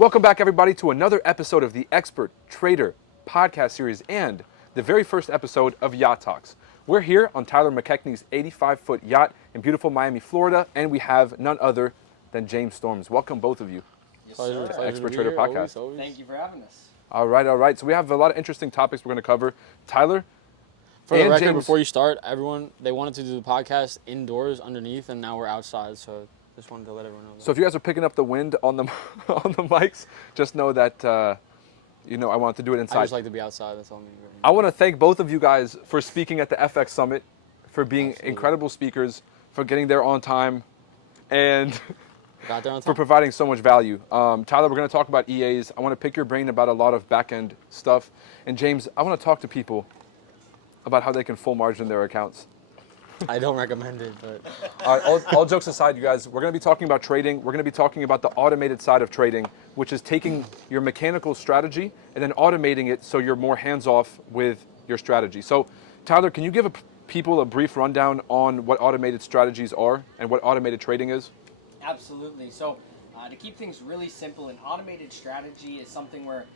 Welcome back, everybody, to another episode of the Expert Trader podcast series and the very first episode of Yacht Talks. We're here on Tyler Mackechnie's 85-foot yacht in beautiful Miami, Florida, and we have none other than James Storms. Welcome, both of you. Yes, to the Expert Trader podcast. Always. Thank you for having us. All right. So we have a lot of interesting topics we're going to cover. Tyler, for the record, James, before you start, everyone, they wanted to do the podcast indoors underneath, and now we're outside, so just wanted to let everyone know that. So if you guys are picking up the wind on the on the mics, just know that I wanted to do it inside. I just like to be outside. That's all me. Right I want to thank both of you guys for speaking at the FX Summit, for being Absolutely. incredible speakers, for getting there on time, and Got there on for time. providing so much value. Tyler, we're going to talk about EAs. I want to pick your brain about a lot of back-end stuff. And James, I want to talk to people about how they can full margin their accounts. I don't recommend it, but All jokes aside, you guys, we're going to be talking about trading. We're going to be talking about the automated side of trading, which is taking your mechanical strategy and then automating it so you're more hands-off with your strategy. So, Tyler, can you give people a brief rundown on what automated strategies are and what automated trading is? Absolutely. So to keep things really simple, an automated strategy is something where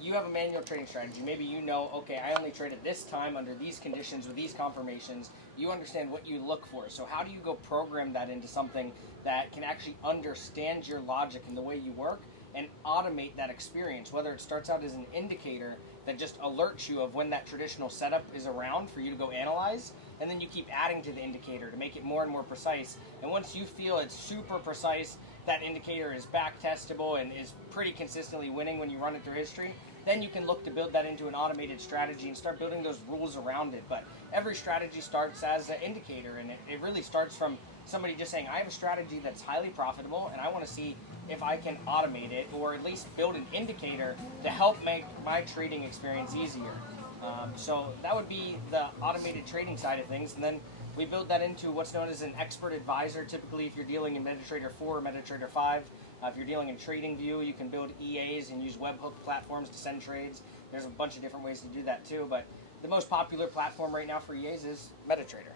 you have a manual trading strategy. Maybe you know, okay, I only trade at this time under these conditions with these confirmations. You understand what you look for. So how do you go program that into something that can actually understand your logic and the way you work and automate that experience, whether it starts out as an indicator that just alerts you of when that traditional setup is around for you to go analyze, and then you keep adding to the indicator to make it more and more precise. And once you feel it's super precise, that indicator is back testable and is pretty consistently winning when you run it through history, then you can look to build that into an automated strategy and start building those rules around it. But every strategy starts as an indicator, and it really starts from somebody just saying, I have a strategy that's highly profitable and I want to see if I can automate it or at least build an indicator to help make my trading experience easier. So that would be the automated trading side of things. And then we build that into what's known as an expert advisor. Typically, if you're dealing in MetaTrader 4 or MetaTrader 5, if you're dealing in TradingView, you can build EAs and use webhook platforms to send trades. There's a bunch of different ways to do that too, but the most popular platform right now for EAs is MetaTrader.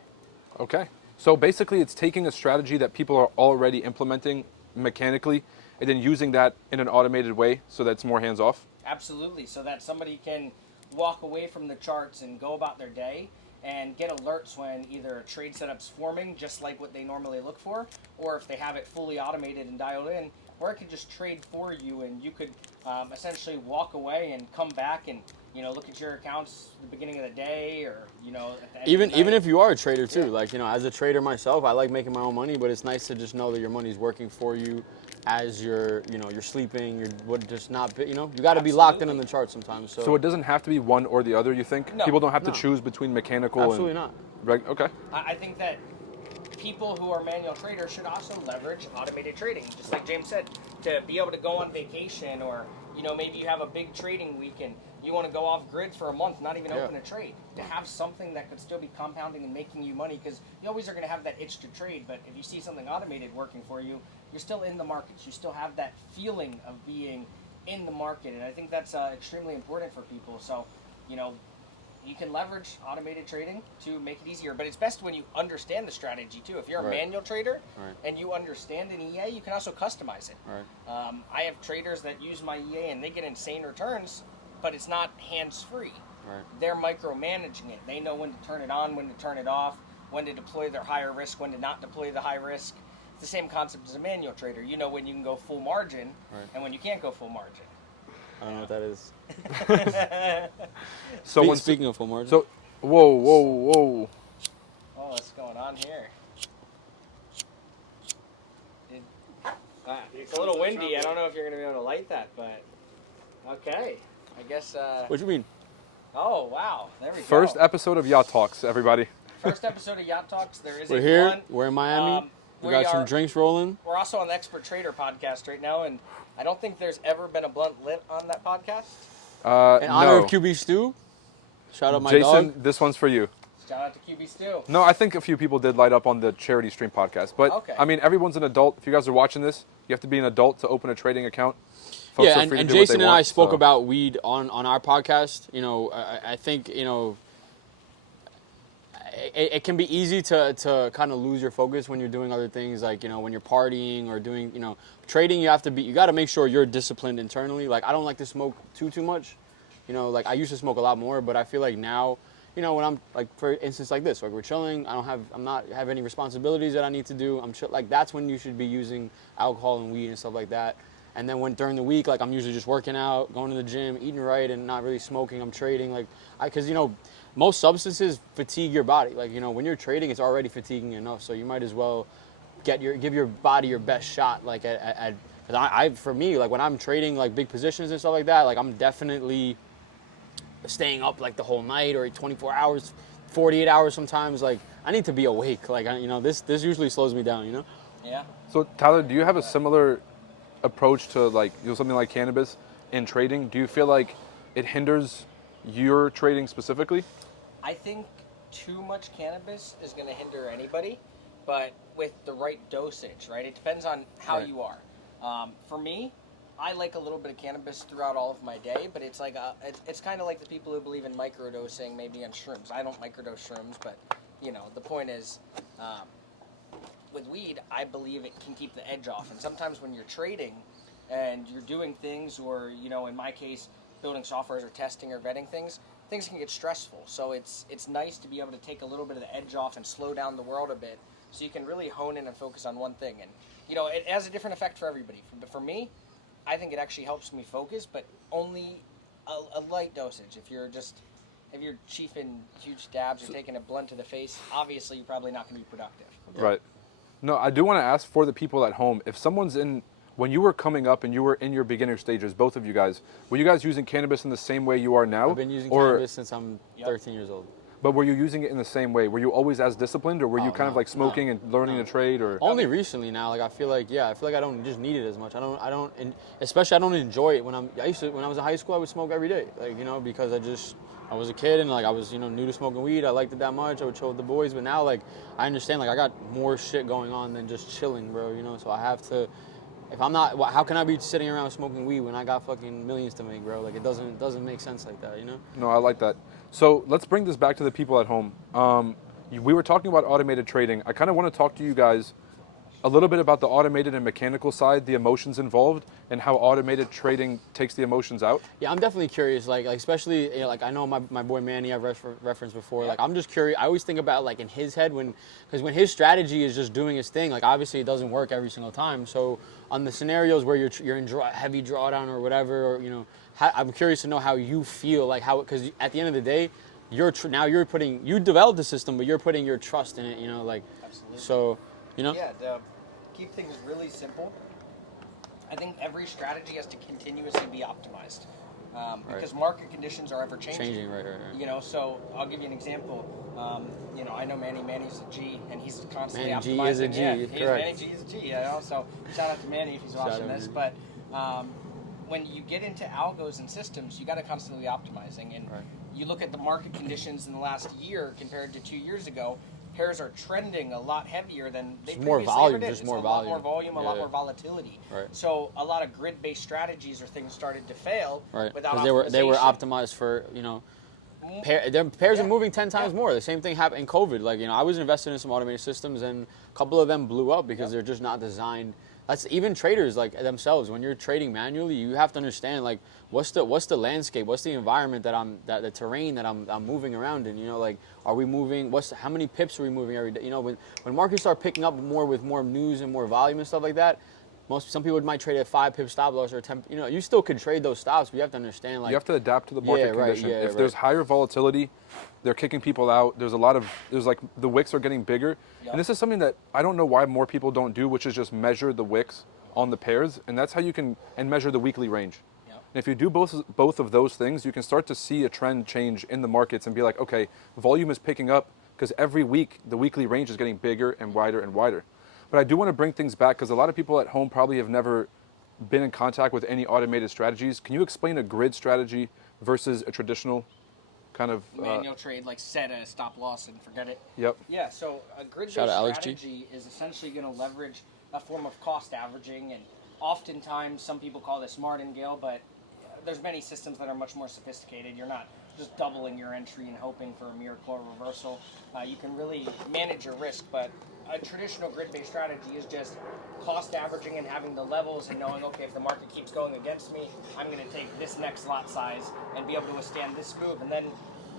Okay. So basically, it's taking a strategy that people are already implementing mechanically and then using that in an automated way so that it's more hands-off? Absolutely, so that somebody can walk away from the charts and go about their day and get alerts when either a trade setup's forming, just like what they normally look for, or if they have it fully automated and dialed in, or it could just trade for you and you could essentially walk away and come back and look at your accounts at the beginning of the day or at the end of the even night. if you are a trader too, Yeah. like as a trader myself, I like making my own money, but it's nice to just know that your money's working for you as you're sleeping. You got to be locked in on the chart sometimes. So it doesn't have to be one or the other, you think? No. People don't have to No. choose between mechanical Absolutely and... not. Okay. I think that people who are manual traders should also leverage automated trading, just like James said, to be able to go on vacation or maybe you have a big trading week and you want to go off grid for a month, not even open a trade, to have something that could still be compounding and making you money, because you always are going to have that itch to trade, but if you see something automated working for you, you're still in the markets. You still have that feeling of being in the market, and I think that's extremely important for people. So, you can leverage automated trading to make it easier, but it's best when you understand the strategy too. If you're a Right. manual trader Right. and you understand an EA, you can also customize it. Right. I have traders that use my EA and they get insane returns, but it's not hands-free. Right. They're micromanaging it. They know when to turn it on, when to turn it off, when to deploy their higher risk, when to not deploy the high risk. It's the same concept as a manual trader. You know when you can go full margin Right. and when you can't go full margin. I don't know what that is. So Speaking of full margin. So, whoa. Oh, what's going on here? It's a little windy. I don't know if you're going to be able to light that, but okay. I guess. What do you mean? Oh, wow. There we First go. episode of Yacht Talks, everybody. First episode of Yacht Talks. There is We're a here. blunt. We're in Miami. We got some drinks rolling. We're also on the Expert Trader podcast right now, and I don't think there's ever been a blunt lit on that podcast. In honor No. of QB Stew. Shout out my Jason, dog. this one's for you. Shout out to QB Stew. No, I think a few people did light up on the charity stream podcast. But, Okay. I mean, everyone's an adult. If you guys are watching this, you have to be an adult to open a trading account. Folks Yeah, are and free to do what Jason they and I want, spoke so- about weed on our podcast. I think, it can be easy to kind of lose your focus when you're doing other things, like, you know, when you're partying or doing, you know, trading. You got to make sure you're disciplined internally. Like, I don't like to smoke too much, you know, like I used to smoke a lot more, but I feel like now, you know, when I'm like, for instance, like this, like we're chilling, I'm not have any responsibilities that I need to do. Like, that's when you should be using alcohol and weed and stuff like that. And then during the week, like, I'm usually just working out, going to the gym, eating right, and not really smoking. I'm trading, like, because, you know, most substances fatigue your body. Like, you know, when you're trading, it's already fatiguing enough. So you might as well give your body your best shot. Like, for me, like, when I'm trading like big positions and stuff like that, like, I'm definitely staying up like the whole night or 24 hours, 48 hours sometimes. Like, I need to be awake. Like, you know, this usually slows me down. You know. Yeah. So Tyler, do you have a similar approach to, like, you know, something like cannabis in trading? Do you feel like it hinders your trading specifically? I think too much cannabis is going to hinder anybody, but with the right dosage, right? It depends on how Right. you are. For me, I like a little bit of cannabis throughout all of my day, but it's like it's kind of like the people who believe in microdosing, maybe on shrooms. I don't microdose shrooms, but you know, the point is, with weed, I believe it can keep the edge off. And sometimes when you're trading and you're doing things, or, you know, in my case, building softwares or testing or vetting things can get stressful. So it's nice to be able to take a little bit of the edge off and slow down the world a bit, so you can really hone in and focus on one thing. And, you know, it has a different effect for everybody. But for me, I think it actually helps me focus, but only a light dosage. If you're chiefing huge dabs or taking a blunt to the face, obviously you're probably not going to be productive. Right. No, I do want to ask for the people at home, if someone's when you were coming up and you were in your beginner stages, both of you guys, were you guys using cannabis in the same way you are now? I've been using cannabis since I'm 13 years old. But were you using it in the same way? Were you always as disciplined, or were you kind of like smoking and learning to trade? Or only recently now, like I feel like I don't just need it as much. Especially I don't enjoy it when when I was in high school, I would smoke every day, like, you know, because I was a kid and like I was, you know, new to smoking weed. I liked it that much. I would chill with the boys, but now, like, I understand, like, I got more shit going on than just chilling, bro, you know. So I have to, if I'm not, how can I be sitting around smoking weed when I got fucking millions to make, bro? Like, it doesn't make sense like that, you know? No, I like that. So let's bring this back to the people at home. We were talking about automated trading. I kind of want to talk to you guys a little bit about the automated and mechanical side, the emotions involved, and how automated trading takes the emotions out. Yeah, I'm definitely curious. Like especially, you know, like I know my boy Manny, I've referenced before. Yeah. Like, I'm just curious. I always think about, like, in his head, because when his strategy is just doing his thing, like, obviously it doesn't work every single time. So on the scenarios where you're in heavy drawdown or whatever, or, you know, I'm curious to know how you feel, like, because at the end of the day, you developed the system, but you're putting your trust in it, you know, like. Absolutely. So, you know. Yeah, to keep things really simple, I think every strategy has to continuously be optimized, because market conditions are ever changing. Right. You know, so I'll give you an example. You know, I know Manny's a G, and he's constantly Manny optimizing. G is a G, correct. Manny G is a G. You know, so shout out to Manny if he's watching this. But when you get into algos and systems, you got to constantly be optimizing. And you look at the market conditions in the last year compared to 2 years ago. Pairs are trending a lot heavier than they previously ever did. It's a lot more volume, a lot more volatility. Right. So a lot of grid-based strategies or things started to fail without because they were optimized for, you know, their pairs are moving 10 times more. The same thing happened in COVID. Like, you know, I was invested in some automated systems, and a couple of them blew up because they're just not designed. That's even traders, like, themselves. When you're trading manually, you have to understand, like, what's the landscape, what's the environment the terrain that I'm moving around in. You know, like, are we moving? How many pips are we moving every day? You know, when markets start picking up more with more news and more volume and stuff like that, some people might trade at 5 pip stop loss or 10. You know, you still could trade those stops, but you have to understand, like, you have to adapt to the market condition. If there's higher volatility, they're kicking people out. There's like the wicks are getting bigger. Yep. And this is something that I don't know why more people don't do, which is just measure the wicks on the pairs, and that's how you can measure the weekly range. Yep. And if you do both of those things, you can start to see a trend change in the markets and be like, okay, volume is picking up because every week the weekly range is getting bigger and wider and wider. But I do want to bring things back because a lot of people at home probably have never been in contact with any automated strategies. Can you explain a grid strategy versus a traditional kind of manual trade, like set a stop loss and forget it? Yep. Yeah, so a grid-based strategy is essentially going to leverage a form of cost averaging, and oftentimes some people call this martingale, but there's many systems that are much more sophisticated. You're not just doubling your entry and hoping for a miracle reversal. You can really manage your risk, but a traditional grid-based strategy is just cost averaging and having the levels and knowing, okay, if the market keeps going against me, I'm going to take this next lot size and be able to withstand this move. And then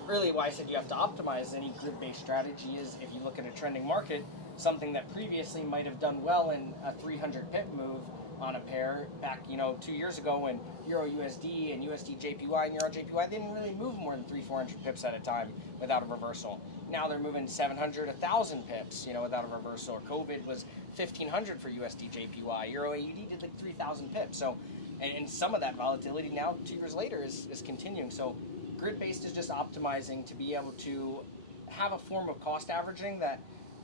really why I said you have to optimize any grid-based strategy is if you look at a trending market, something that previously might have done well in a 300 pip move on a pair back, 2 years ago when Euro USD and USD JPY and Euro JPY, they didn't really move more than 300-400 pips at a time without a reversal. Now they're moving 700, 1,000 pips, without a reversal. Or COVID was 1,500 for USD JPY. Euro AUD did like 3,000 pips. So, and some of that volatility now 2 years later is continuing. So grid-based is just optimizing to be able to have a form of cost averaging that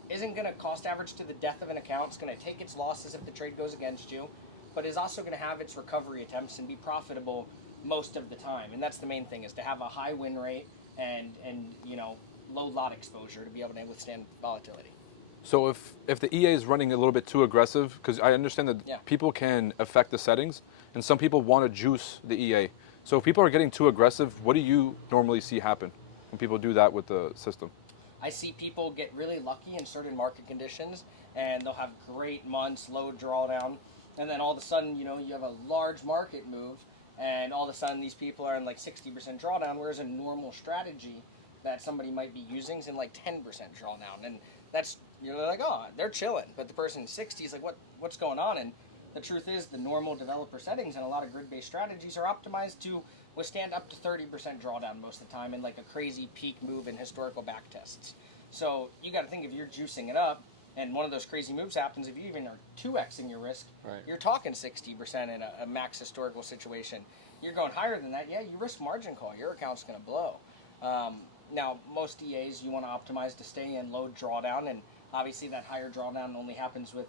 isn't going to cost average to the death of an account. It's going to take its losses if the trade goes against you, but is also going to have its recovery attempts and be profitable most of the time. And that's the main thing, is to have a high win rate and low lot exposure to be able to withstand volatility. So if the EA is running a little bit too aggressive, because I understand that people can affect the settings, and some people want to juice the EA. So if people are getting too aggressive, what do you normally see happen when people do that with the system? I see people get really lucky in certain market conditions, and they'll have great months, low drawdown, and then all of a sudden, you have a large market move, and all of a sudden these people are in like 60% drawdown, whereas a normal strategy that somebody might be using is in like 10% drawdown, and that's, you're like, oh, they're chilling, but the person in 60 is like, what's going on? And the truth is, the normal developer settings and a lot of grid-based strategies are optimized to withstand up to 30% drawdown most of the time in like a crazy peak move in historical back tests. So you got to think, if you're juicing it up and one of those crazy moves happens, if you even are 2xing your risk, you're talking 60% in a max historical situation. You're going higher than that, you risk margin call. Your account's going to blow. Now, most EAs you want to optimize to stay in low drawdown, and obviously that higher drawdown only happens with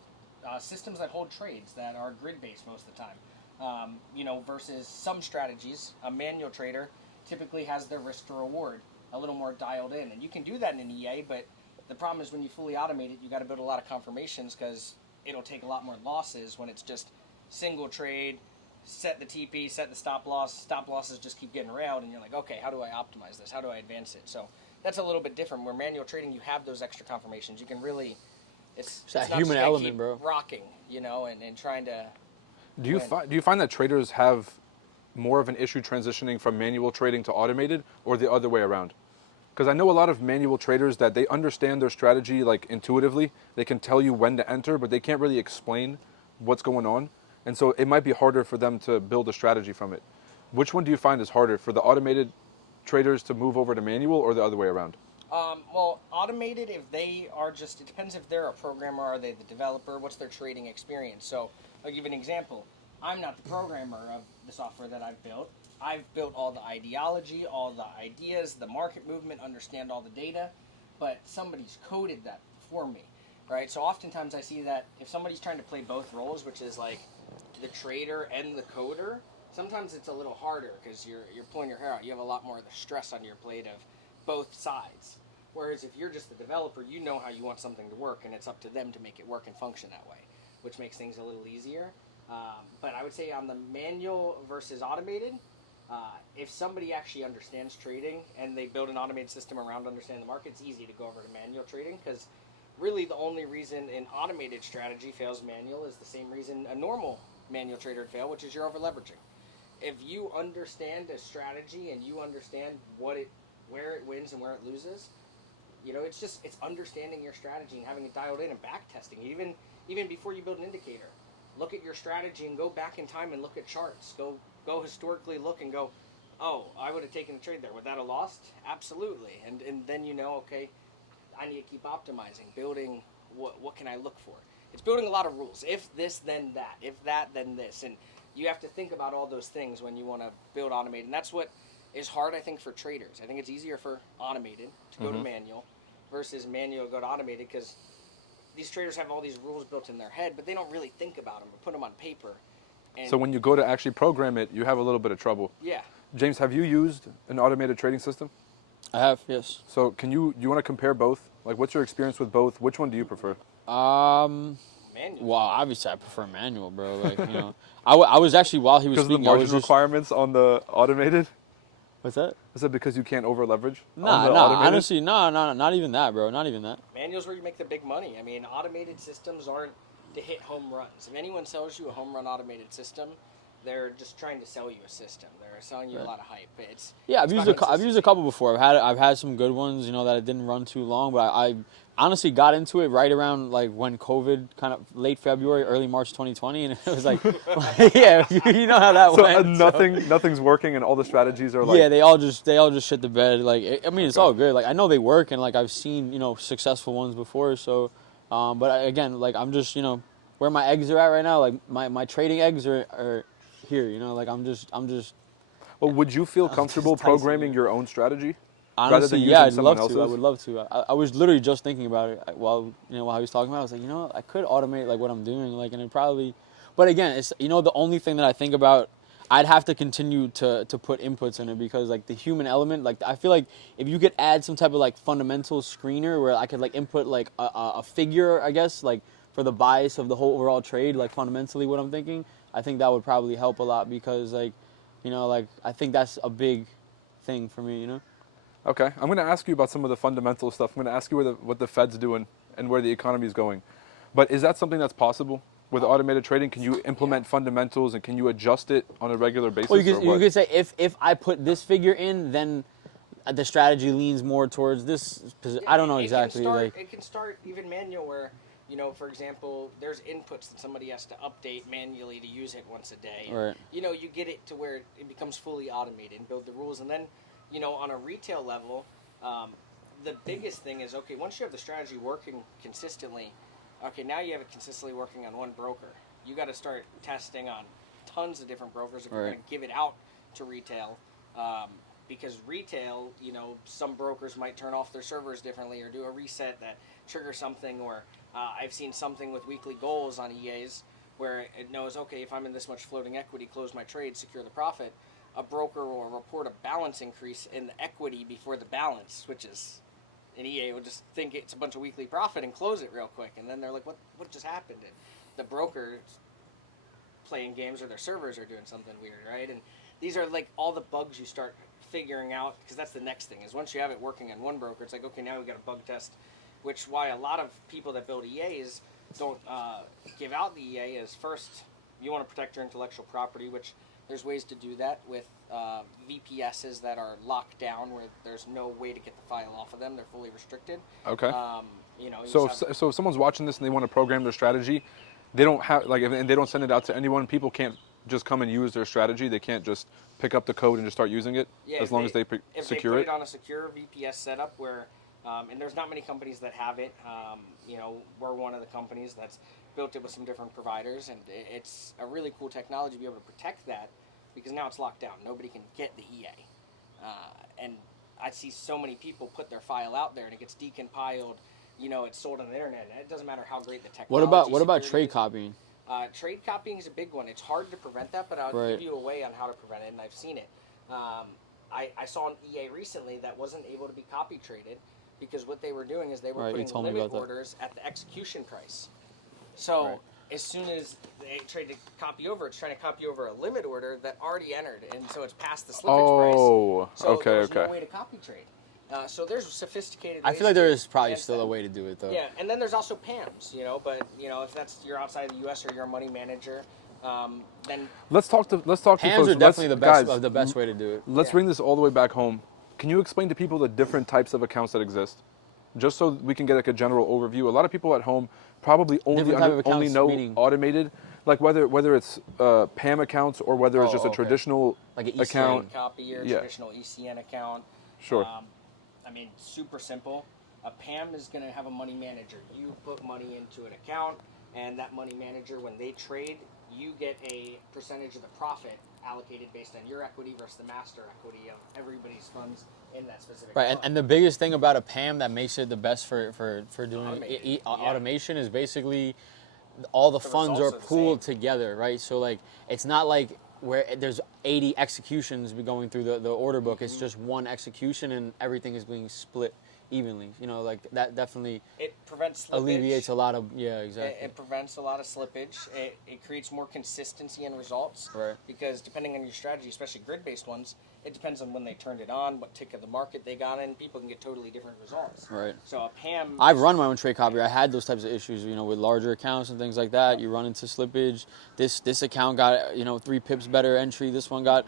systems that hold trades that are grid-based most of the time. Versus some strategies, a manual trader typically has their risk to reward a little more dialed in. And you can do that in an EA, but the problem is when you fully automate it, you got to build a lot of confirmations because it'll take a lot more losses when it's just single trade, set the TP, set the stop losses just keep getting around, and you're like, okay, how do I optimize this? How do I advance it? So that's a little bit different. Where manual trading, you have those extra confirmations. You can really, it's that not human just element, keep bro. rocking, and trying to. Do you find that traders have more of an issue transitioning from manual trading to automated, or the other way around? Because I know a lot of manual traders that they understand their strategy like intuitively. They can tell you when to enter, but they can't really explain what's going on. And so it might be harder for them to build a strategy from it. Which one do you find is harder, for the automated traders to move over to manual, or the other way around? Well, automated, if they are just, it depends if they're a programmer, are they the developer, what's their trading experience. So I'll give you an example. I'm not the programmer of the software that I've built. I've built all the ideology, all the ideas, the market movement, understand all the data, but somebody's coded that for me, right? So oftentimes I see that if somebody's trying to play both roles, which is like the trader and the coder, sometimes it's a little harder because you're pulling your hair out. You have a lot more of the stress on your plate of both sides. Whereas if you're just the developer, you know how you want something to work, and it's up to them to make it work and function that way, which makes things a little easier. But I would say on the manual versus automated, if somebody actually understands trading and they build an automated system around understanding the market, it's easy to go over to manual trading, because really the only reason an automated strategy fails manual is the same reason a normal manual trader would fail, which is you're over leveraging. If you understand a strategy and you understand where it wins and where it loses, it's understanding your strategy and having it dialed in and back testing. Even before you build an indicator, look at your strategy and go back in time and look at charts. Go historically look and go, oh, I would have taken a trade there. Would that have lost? Absolutely. And then okay, I need to keep optimizing, building what can I look for. It's building a lot of rules. If this, then that. If that, then this. And you have to think about all those things when you want to build automated. And that's what is hard, I think, for traders. I think it's easier for automated to go to manual versus manual to go to automated, because these traders have all these rules built in their head, but they don't really think about them or put them on paper. And So when you go to actually program it, you have a little bit of trouble. yeah. James, have you used an automated trading system? I have, yes. So do you want to compare both? Like, what's your experience with both? Which one do you prefer? Manual. Well, obviously I prefer manual, bro. Like, you know, I was actually, while he was Because of the speaking, I was margin just, requirements on the automated? what's that? Is that because you can't over leverage on Nah, the nah, automated? honestly, nah, not even that, bro. Not even that. Manual's where you make the big money. I mean, automated systems aren't to hit home runs. If anyone sells you a home run automated system, they're just trying to sell you a system. They're selling you a lot of hype. Yeah, I've it's used about I've used a couple before. I've had some good ones, you know, that it didn't run too long. But I honestly got into it right around like when COVID, kind of late February, early March 2020, and it was like, yeah, you know how that So went. nothing's working, and all the strategies are like. Yeah, they all just shit the bed. Like, I mean, it's all good. Like, I know they work, and like I've seen, you know, successful ones before. So, again, like I'm just, you know, where my eggs are at right now. Like my trading eggs are here. You know, like I'm just. Well, would you feel just comfortable Tyson, programming yeah. your own strategy rather Honestly, than yeah, using I'd someone love else's? to. I would love to. I was literally just thinking about it while he was talking about it. I was like, you know, I could automate like what I'm doing, like, and it probably. But again, it's, you know, the only thing that I think about, I'd have to continue to put inputs in it, because like the human element, like I feel like if you could add some type of like fundamental screener where I could like input like a figure, I guess, like for the bias of the whole overall trade, like fundamentally what I'm thinking, I think that would probably help a lot, because like, you know, like I think that's a big thing for me, you know. Okay, I'm going to ask you about some of the fundamental stuff. I'm going to ask you what the Fed's doing and where the economy is going. But is that something that's possible with automated trading? Can you implement fundamentals, and can you adjust it on a regular basis? Well, or you what? could say if I put this figure in, then the strategy leans more towards this. I don't know exactly. It can start even manual where, you know, for example, there's inputs that somebody has to update manually to use it once a day. And, Right. you know, you get it to where it becomes fully automated and build the rules. And then, you know, on a retail level, the biggest thing is, okay, once you have the strategy working consistently, okay, now you have it consistently working on one broker. You got to start testing on tons of different brokers if you're going to give it out to retail. Because retail, you know, some brokers might turn off their servers differently or do a reset that triggers something, or I've seen something with weekly goals on EAs where it knows, okay, if I'm in this much floating equity, close my trade, secure the profit. A broker will report a balance increase in the equity before the balance, which is, an EA will just think it's a bunch of weekly profit and close it real quick. And then they're like, what just happened? And the broker's playing games, or their servers are doing something weird, right? And these are like all the bugs you start figuring out, because that's the next thing, is once you have it working on one broker, it's like, okay, now we've got a bug test, which why a lot of people that build EAs don't give out the EA is, first, you want to protect your intellectual property, which there's ways to do that with VPSs that are locked down where there's no way to get the file off of them. They're fully restricted. Okay. You know, So if someone's watching this and they want to program their strategy, they don't have and they don't send it out to anyone. People can't just come and use their strategy. They can't just pick up the code and just start using it, as long as they secure put it on a secure VPS setup where, and there's not many companies that have it. You know, we're one of the companies that's built it with some different providers, and it's a really cool technology to be able to protect that, because now it's locked down. Nobody can get the EA. And I see so many people put their file out there and it gets decompiled. You know, it's sold on the internet. And it doesn't matter how great the technology. What about trade is. copying? Trade copying is a big one. It's hard to prevent that, but I'll give you a way on how to prevent it, and I've seen it. I saw an EA recently that wasn't able to be copy traded because what they were doing is they were putting limit orders at the execution price. So as soon as they tried to copy over, it's trying to copy over a limit order that already entered, and so it's past the slippage price. So there's no way to copy trade. So there's sophisticated ways. I feel like there is probably still a way to do it, though. Yeah, and then there's also PAMs, you know, but, you know, if you're outside the U.S. or you're a money manager, then... Let's talk to PAMs folks. are definitely the best way to do it. Let's bring this all the way back home. Can you explain to people the different types of accounts that exist? Just so we can get like a general overview. A lot of people at home probably only know automated, like whether it's PAM accounts or whether it's just a traditional like an account. Copy or traditional ECN account. Sure. I mean, super simple. A PAM is going to have a money manager. You put money into an account, and that money manager, when they trade, you get a percentage of the profit allocated based on your equity versus the master equity of everybody's funds in that specific fund. And the biggest thing about a PAM that makes it the best for doing automation is basically all the funds are pooled together, right? So like it's not like where there's 80 executions going through the order book. It's just one execution and everything is being split evenly. You know, like that definitely It prevents slippage. alleviates a lot of, yeah, exactly. It prevents a lot of slippage. It creates more consistency in results. Right. Because depending on your strategy, especially grid-based ones, it depends on when they turned it on, what tick of the market they got in. People can get totally different results. Right. So a PAM... I've run my own trade copy. I had those types of issues, you know, with larger accounts and things like that. You run into slippage. This account got, you know, 3 pips better entry. This one got,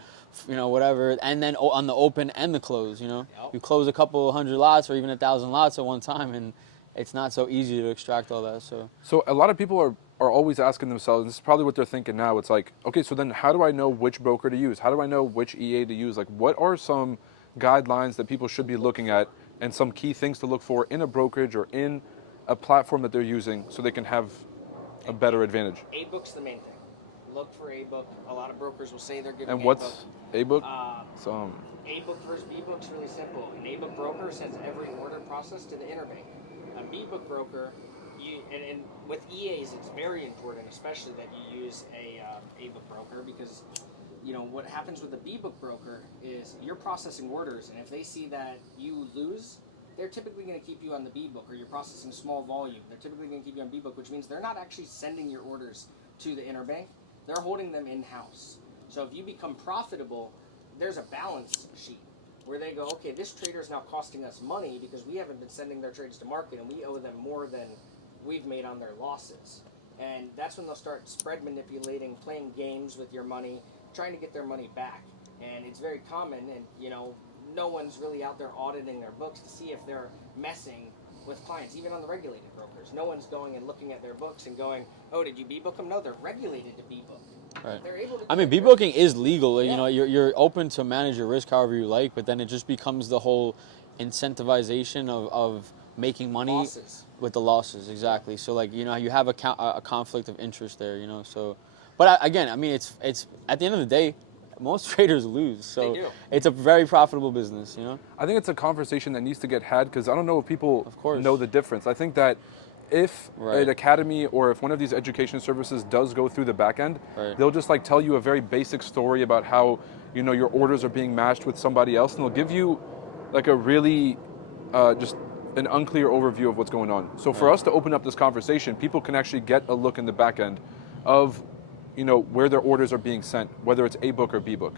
you know, whatever. And then on the open and the close, you know. Yep. You close a couple hundred lots or even 1,000 lots at one time, and it's not so easy to extract all that. So a lot of people are always asking themselves, and this is probably what they're thinking now, it's like, okay, so then how do I know which broker to use? How do I know which EA to use? Like, what are some guidelines that people should be looking at and some key things to look for in a brokerage or in a platform that they're using so they can have a better advantage? A-book's the main thing. Look for A-book. A lot of brokers will say they're giving And A-book. what's A-book? A-book versus B-book's really simple. An A-book broker sends every order process to the interbank. A B-book broker, and with EAs, it's very important, especially that you use a A-book broker, because you know what happens with a B-book broker is you're processing orders, and if they see that you lose, they're typically going to keep you on the B-book, or you're processing small volume. They're typically going to keep you on B-book, which means they're not actually sending your orders to the interbank. They're holding them in-house. So if you become profitable, there's a balance sheet where they go, okay, this trader is now costing us money because we haven't been sending their trades to market, and we owe them more than we've made on their losses. And that's when they'll start spread manipulating, playing games with your money, trying to get their money back. And it's very common, and you know, no one's really out there auditing their books to see if they're messing with clients, even on the regulated brokers. No one's going and looking at their books and going, oh, did you B-book them? No, they're regulated to B-book. Right. They're able to I mean, do it. B-booking is legal. Yeah. You know, you're open to manage your risk however you like, but then it just becomes the whole incentivization of making money Losses. with the losses. Exactly. So like, you know, you have a conflict of interest there. You know, so. But again, I mean, it's at the end of the day, most traders lose. So They do. it's a very profitable business. You know. I think it's a conversation that needs to get had because I don't know if people Of course. know the difference. I think that if Right. an academy or if one of these education services does go through the back end, Right. they'll just like tell you a very basic story about how, you know, your orders are being matched with somebody else, and they'll give you like a really just an unclear overview of what's going on. So for us to open up this conversation, people can actually get a look in the back end of, you know, where their orders are being sent, whether it's A-book or B-book.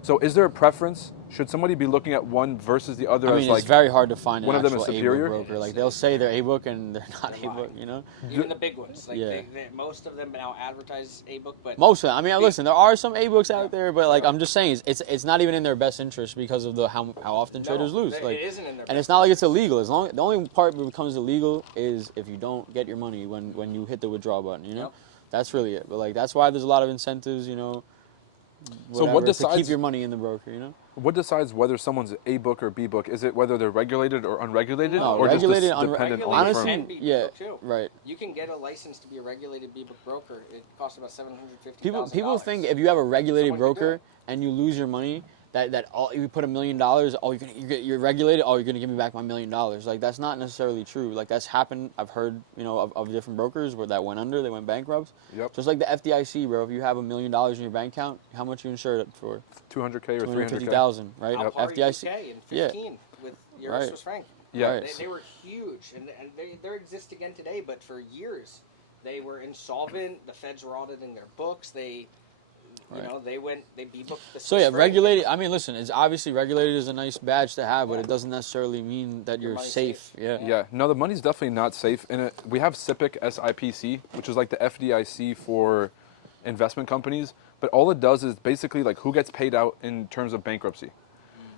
So is there a preference? Should somebody be looking at one versus the other I as mean, like it's very hard to find one an of them actual is A-book superior? broker. Like they'll say they're A-book and they're not They're A-book. lying. You know. Even the big ones. Like Yeah. most of them now advertise A-book, but Most of them. I mean, listen, there are some A-books out there, but like I'm just saying, it's not even in their best interest because of the how often traders lose. Like, it isn't in their and it's not like it's illegal. The only part that becomes illegal is if you don't get your money when you hit the withdraw button. You know, Yep. that's really it. But like that's why there's a lot of incentives. You know. So what whatever, to decides- keep your money in the broker? You know. What decides whether someone's A-book or B-book? Is it whether they're regulated or unregulated, No, or regulated, just dependent on the honestly, firm? and B-book yeah, too. right. You can get a license to be a regulated B-book broker. It costs about $750,000. People think if you have a regulated Someone can do broker it. and you lose your money, that all you put $1 million, oh you're regulated, oh you're gonna give me back my $1 million. Like that's not necessarily true. Like that's happened. I've heard of different brokers where that went under, they went bankrupt. Yep. Just like the FDIC, bro. If you have $1 million in your bank account, how much you insured it for? 200K or 300K? 250,000, right? How par FDIC. UK in Yeah. 15 with Euro Right. Swiss franc. Yeah. Right. They were huge, and they exist again today. But for years, they were insolvent. The feds were auditing their books. They, you Right. know, they B-booked the. So Swiss yeah, franc. regulated. I mean, listen, it's obviously regulated is a nice badge to have, but it doesn't necessarily mean that you're money's safe. safe. Yeah. Yeah, no, the money's definitely not safe. And we have SIPC, SIPC, which is like the FDIC for investment companies. But all it does is basically like who gets paid out in terms of bankruptcy.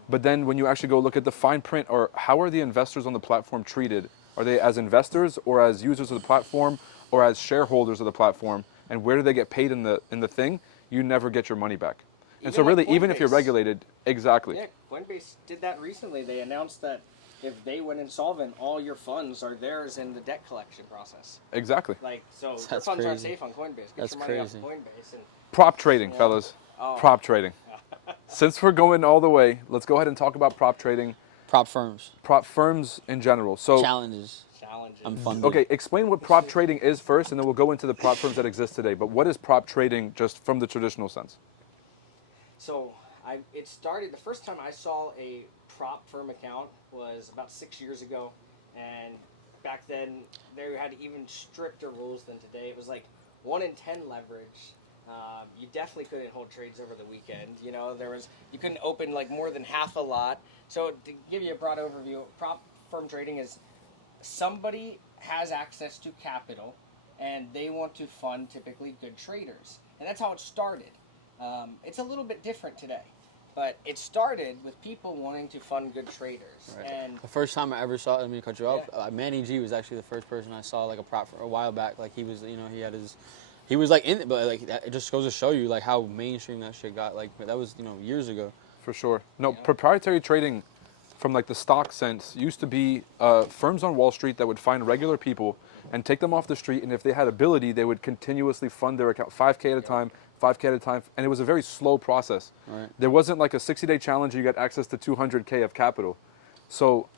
But then when you actually go look at the fine print, or how are the investors on the platform treated? Are they as investors or as users of the platform or as shareholders of the platform? And where do they get paid in the thing? You never get your money back. And so Even like really, even if you're Coinbase. regulated, exactly. Yeah, Coinbase did that recently. They announced that if they went insolvent, all your funds are theirs in the debt collection process. Exactly. Like, so your That's funds aren't crazy. safe on Coinbase. Get That's your money crazy. off Coinbase. And Prop trading, Yeah. fellas. Oh. Prop trading. Since we're going all the way, let's go ahead and talk about prop trading, Prop firms, prop firms in general. So, challenges. challenges. I'm funded. okay, explain what prop trading is first, and then we'll go into the prop firms that exist today. But what is prop trading just from the traditional sense? So it started, the first time I saw a prop firm account was about 6 years ago, and back then they had even stricter rules than today. It was like 1 in 10 leverage. You definitely couldn't hold trades over the weekend. You know, you couldn't open like more than half a lot. So to give you a broad overview, prop firm trading is somebody has access to capital, and they want to fund typically good traders, and that's how it started. It's a little bit different today, but it started with people wanting to fund good traders. Right. And The first time I ever saw, let me cut you off. Manny G was actually the first person I saw like a prop for a while back. Like he was, you know, he was like in it, but like it just goes to show you like how mainstream that shit got. Like that was, you know, years ago. For sure. No, proprietary trading from like the stock sense used to be firms on Wall Street that would find regular people and take them off the street, and if they had ability, they would continuously fund their account 5K at a time, 5K at a time, and it was a very slow process. Right. There wasn't like a 60-day challenge you got access to 200K of capital. So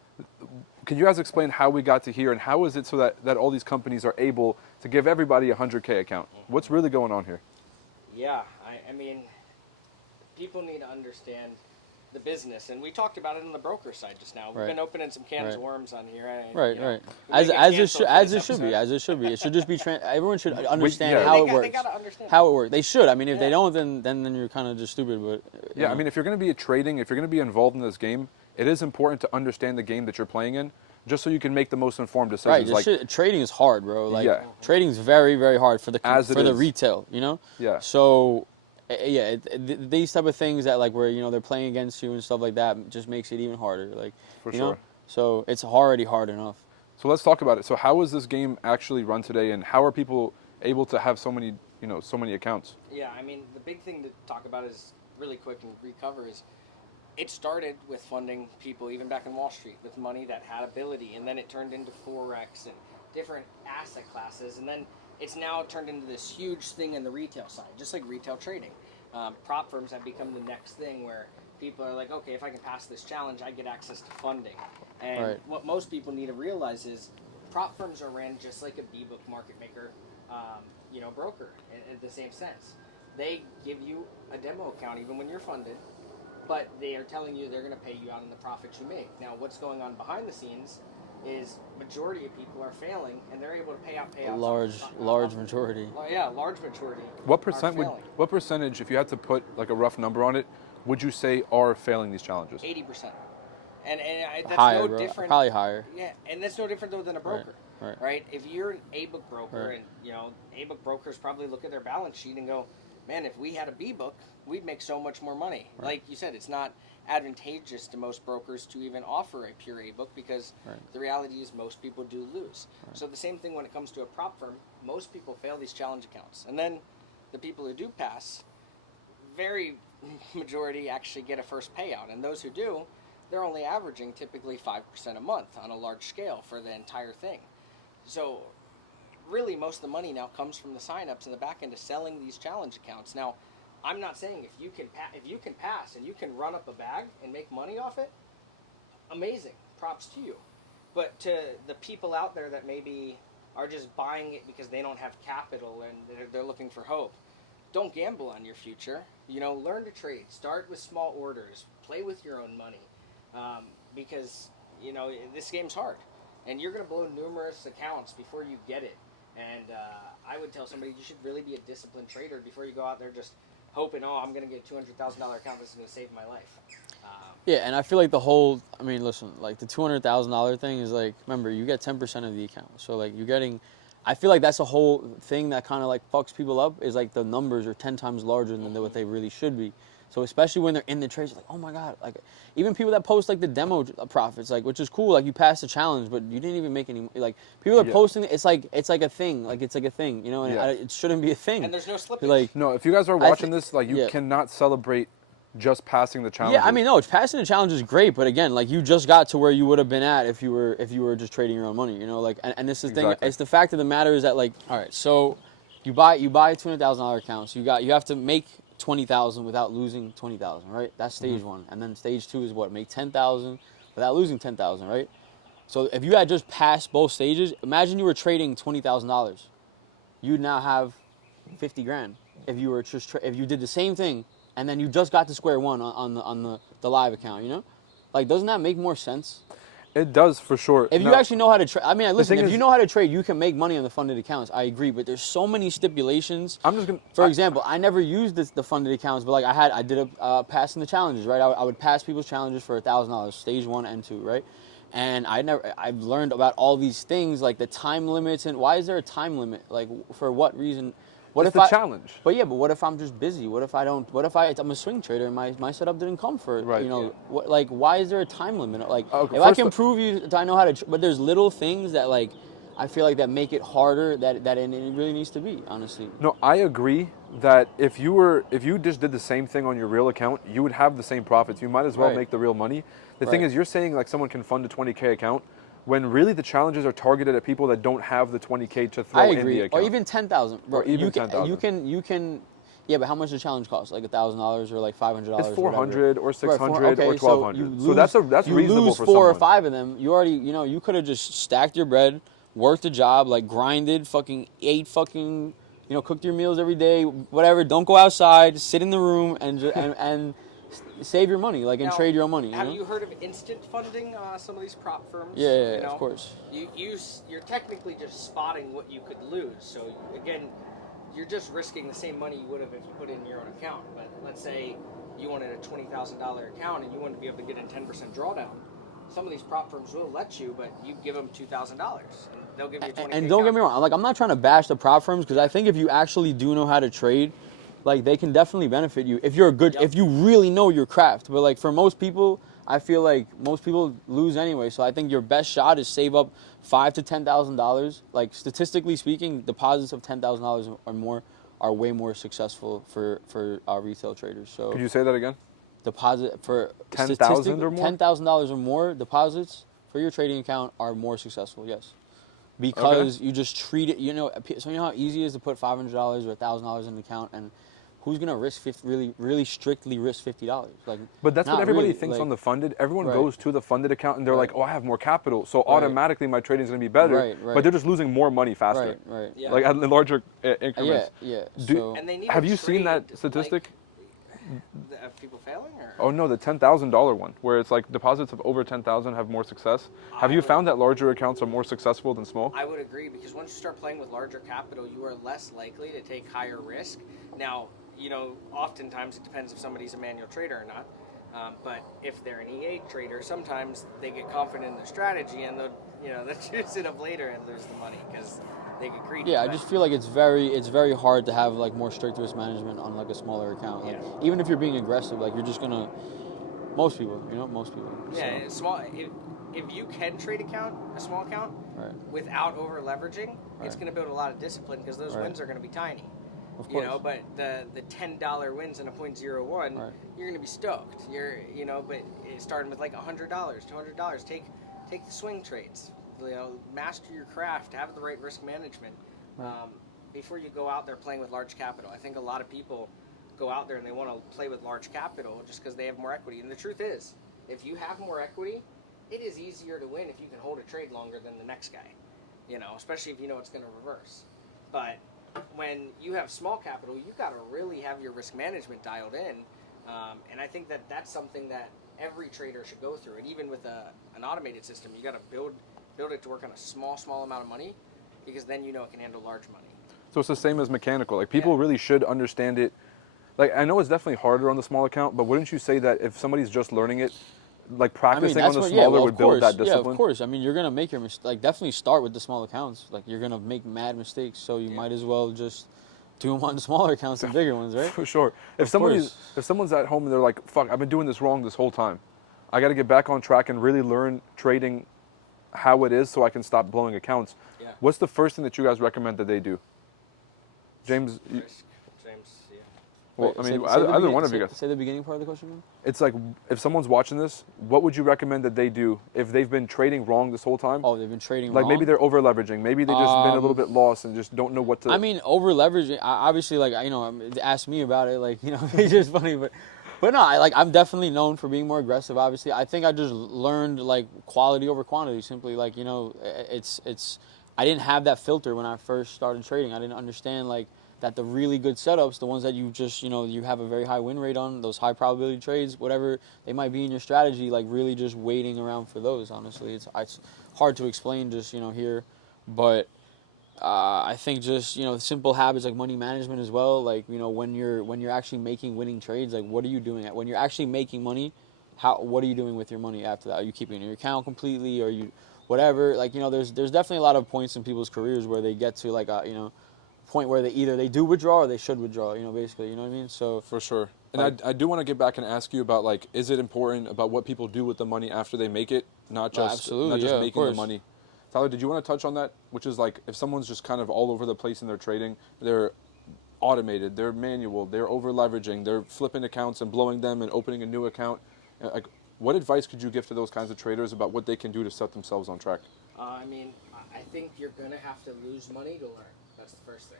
can you guys explain how we got to here, and how is it so that all these companies are able to give everybody a 100K account? What's really going on here? yeah, I mean, people need to understand the business, and we talked about it on the broker side just now. We've been opening some cans of worms on here. And, Right, you know, right. we might get canceled for As this it should be, episode. as it should be. It should just be everyone should understand yeah. how They it works. They gotta understand How it works. They should. I mean, if they Yeah. don't, then you're kind of just stupid. But you Yeah, know. I mean, if you're going to be trading, if you're going to be involved in this game, it is important to understand the game that you're playing in, just so you can make the most informed right. decisions. Like, Trading is hard, bro. Like Yeah. trading is very, very hard for the As it is. retail. You know. Yeah. So. Yeah, these type of things that like where, you know, they're playing against you and stuff like that just makes it even harder. Like, For you know? sure. So it's already hard enough. So let's talk about it. So how is this game actually run today, and how are people able to have so many, so many accounts? Yeah, I mean, the big thing to talk about is really quick and recover is it started with funding people even back in Wall Street with money that had ability, and then it turned into Forex and different asset classes, and then it's now turned into this huge thing in the retail side, just like retail trading. Prop firms have become the next thing where people are like, okay, if I can pass this challenge, I get access to funding. And Right. what most people need to realize is prop firms are ran just like a B-book market maker, broker in the same sense. They give you a demo account even when you're funded, but they are telling you they're going to pay you out on the profits you make. Now, what's going on behind the scenes is majority of people are failing, and they're able to pay out payouts. Large majority. Oh yeah, large majority. What are failing. what percentage, if you had to put like a rough number on it, would you say are failing these challenges? 80%. And that's Higher, no bro. different. Probably higher. Yeah, and that's no different though than a broker. Right. If you're an A-book broker, Right. and A-book brokers probably look at their balance sheet and go, man, if we had a B-book, we'd make so much more money. Right. Like you said, it's not advantageous to most brokers to even offer a pure A-book because the reality is most people do lose. So the same thing when it comes to a prop firm, most people fail these challenge accounts. And then the people who do pass, very majority actually get a first payout. And those who do, they're only averaging typically 5% a month on a large scale for the entire thing. So really most of the money now comes from the signups in the back end of selling these challenge accounts. Now, I'm not saying if you can pass and you can run up a bag and make money off it, amazing, props to you. But to the people out there that maybe are just buying it because they don't have capital and they're looking for hope, don't gamble on your future. Learn to trade. Start with small orders. Play with your own money, because this game's hard, and you're going to blow numerous accounts before you get it. And I would tell somebody you should really be a disciplined trader before you go out there just hoping, I'm going to get a $200,000 account that's going to save my life. Yeah, and I feel like listen, like the $200,000 thing is like, remember, you get 10% of the account. So like you're getting, I feel like that's a whole thing that kind of like fucks people up, is like the numbers are 10 times larger than what they really should be. So especially when they're in the trades, like, oh my God, like even people that post like the demo profits, like, which is cool, like you passed the challenge, but you didn't even make any, like people are posting, it's like a thing, and it shouldn't be a thing. And there's no slippage. Like, No, if you guys are watching this, like you cannot celebrate just passing the challenge. yeah, I mean, no, passing the challenge is great, but again, like you just got to where you would have been at if you were just trading your own money, and this is the thing. It's the fact of the matter is that, like, all right, so you buy a $200,000 account, so you have to make 20,000 without losing 20,000, right? That's stage one, and then stage two is what, make 10,000 without losing 10,000, right? So if you had just passed both stages, imagine you were trading $20,000, you'd now have 50 grand if you were just if you did the same thing. And then you just got to square one on the live account, Like, doesn't that make more sense? It does for sure. If you Now, actually know how to trade, I mean, listen, thing if is- you know how to trade, you can make money on the funded accounts. I agree, but there's so many stipulations. I'm just gonna. For example, I never used the funded accounts, but like I did a passing the challenges, right? I would pass people's challenges for $1,000, stage 1 and 2, right? And I've learned about all these things, like the time limits, and why is there a time limit? Like, for what reason? What It's if the challenge. But yeah, but what if I'm just busy? What if I'm a swing trader and my setup didn't come for it? Right. You know, like, why is there a time limit? Like, Okay, if I first can of- prove you that I know how to, but there's little things that like, I feel like that make it harder that it really needs to be, honestly. No, I agree that if you just did the same thing on your real account, you would have the same profits. You might as well Right. make the real money. The thing Right. is, you're saying like someone can fund a 20K account, when really the challenges are targeted at people that don't have the 20K to throw I in the agree. account. Or even 10,000. Or even you can, 10,000. You can. Yeah, but how much does the challenge cost? Like $1,000 or like $500? It's 400 or 600 or Okay, 1200. so So that's you reasonable lose for 4 or someone. 5 of them. You already, you could have just stacked your bread, worked a job, like grinded, ate cooked your meals every day, whatever. Don't go outside, sit in the room and save your money, like, and Now, trade your own money. Have know? you heard of instant funding? Some of these prop firms. Yeah, you know? of course. You're technically just spotting what you could lose. So again, you're just risking the same money you would have if you put it in your own account. But let's say you wanted a $20,000 account and you wanted to be able to get a 10% drawdown. Some of these prop firms will let you, but you give them $2,000 and they'll give you a 20K And don't get me wrong, I'm not trying to bash the prop firms, because I think if you actually do know how to trade, like, they can definitely benefit you if you're if you really know your craft. But like, for most people, I feel like most people lose anyway. So I think your best shot is save up $5,000 to $10,000. Like, statistically speaking, deposits of $10,000 or more are way more successful for retail traders. So Could you say that again? deposit for 10,000 or more? $10,000 or more deposits for your trading account are more successful. Yes, because you just treat it. So you know how easy it is to put $500 or $1,000 in an account, and who's gonna risk really strictly risk $50? Like, But that's what not everybody really. thinks Like, on the funded. Everyone Right. goes to the funded account and they're Right. like, oh, I have more capital, so automatically my trading's going to be better. Right, right. But they're just losing more money faster. Right. Yeah. Like at larger increments. Yeah. Do- And they need Have to you seen trade, that statistic? Of people failing? Or? Oh no, the $10,000 one, where it's like deposits of over 10,000 have more success. Have you found that larger accounts are more successful than small? I would agree, because once you start playing with larger capital, you are less likely to take higher risk. Now, oftentimes it depends if somebody's a manual trader or not. But if they're an EA trader, sometimes they get confident in their strategy and they'll juice it up later and lose the money because they get greedy. Yeah, I But just feel like it's very hard to have like more strict risk management on like a smaller account. Like, Yeah. even if you're being aggressive, like, you're just gonna. Most people. yeah, it's small. If you can trade a small account, Right. without over leveraging, it's Right. going to build a lot of discipline because those Right. wins are going to be tiny. Of course. But the $10 wins in a .01, Right. you're going to be stoked. But it's starting with like $100, $200. Take the swing trades. Master your craft. Have the right risk management before you go out there playing with large capital. I think a lot of people go out there and they want to play with large capital just because they have more equity. And the truth is, if you have more equity, it is easier to win if you can hold a trade longer than the next guy. Especially if you know it's going to reverse. But when you have small capital, you got to really have your risk management dialed in, and I think that's something that every trader should go through. And even with an automated system, you got to build it to work on a small amount of money, because then it can handle large money. So it's the same as mechanical. Like, people Yeah. really should understand it. Like, I know it's definitely harder on the small account, but wouldn't you say that if somebody's just learning it, like practicing on the smaller would build that discipline? Yeah, of course. I mean, you're gonna make your like, definitely start with the small accounts. Like, you're gonna make mad mistakes, so you might as well just do them on the smaller accounts and bigger ones, right? For sure. If someone's at home and they're like, fuck, I've been doing this wrong this whole time, I got to get back on track and really learn trading how it is so I can stop blowing accounts. Yeah. What's the first thing that you guys recommend that they do? James, Risk, James. Yeah. well, Wait, I mean, say the either beginning- one of you guys. Say the beginning part of the question again? It's like, if someone's watching this, what would you recommend that they do if they've been trading wrong this whole time? Oh, they've been trading Like, wrong? maybe they're over leveraging. Maybe they just been a little bit lost and just don't know what to. I mean, over leveraging. Obviously, like, ask me about it. Like, it's just funny, but no, I'm definitely known for being more aggressive. Obviously, I think I just learned like quality over quantity. Simply, like, it's. I didn't have that filter when I first started trading. I didn't understand like that the really good setups, the ones that you just, you have a very high win rate on, those high probability trades, whatever they might be in your strategy, like really just waiting around for those. Honestly, it's hard to explain just here, but I think just simple habits like money management as well. Like when you're actually making winning trades, like what are you doing when you're actually making money? What are you doing with your money after that? Are you keeping it in your account completely, or you whatever? Like there's definitely a lot of points in people's careers where they get to like a point where they do withdraw or they should withdraw. Basically, you know what I mean? So For sure. And I do want to get back and ask you about, like, is it important about what people do with the money after they make it, not just absolutely, not just yeah, of making the course. money? Tyler, did you want to touch on that? Which is like, if someone's just kind of all over the place in their trading, they're automated, they're manual, they're over leveraging, they're flipping accounts and blowing them and opening a new account. Like, what advice could you give to those kinds of traders about what they can do to set themselves on track? I mean, I think you're going to have to lose money to learn. That's the first thing.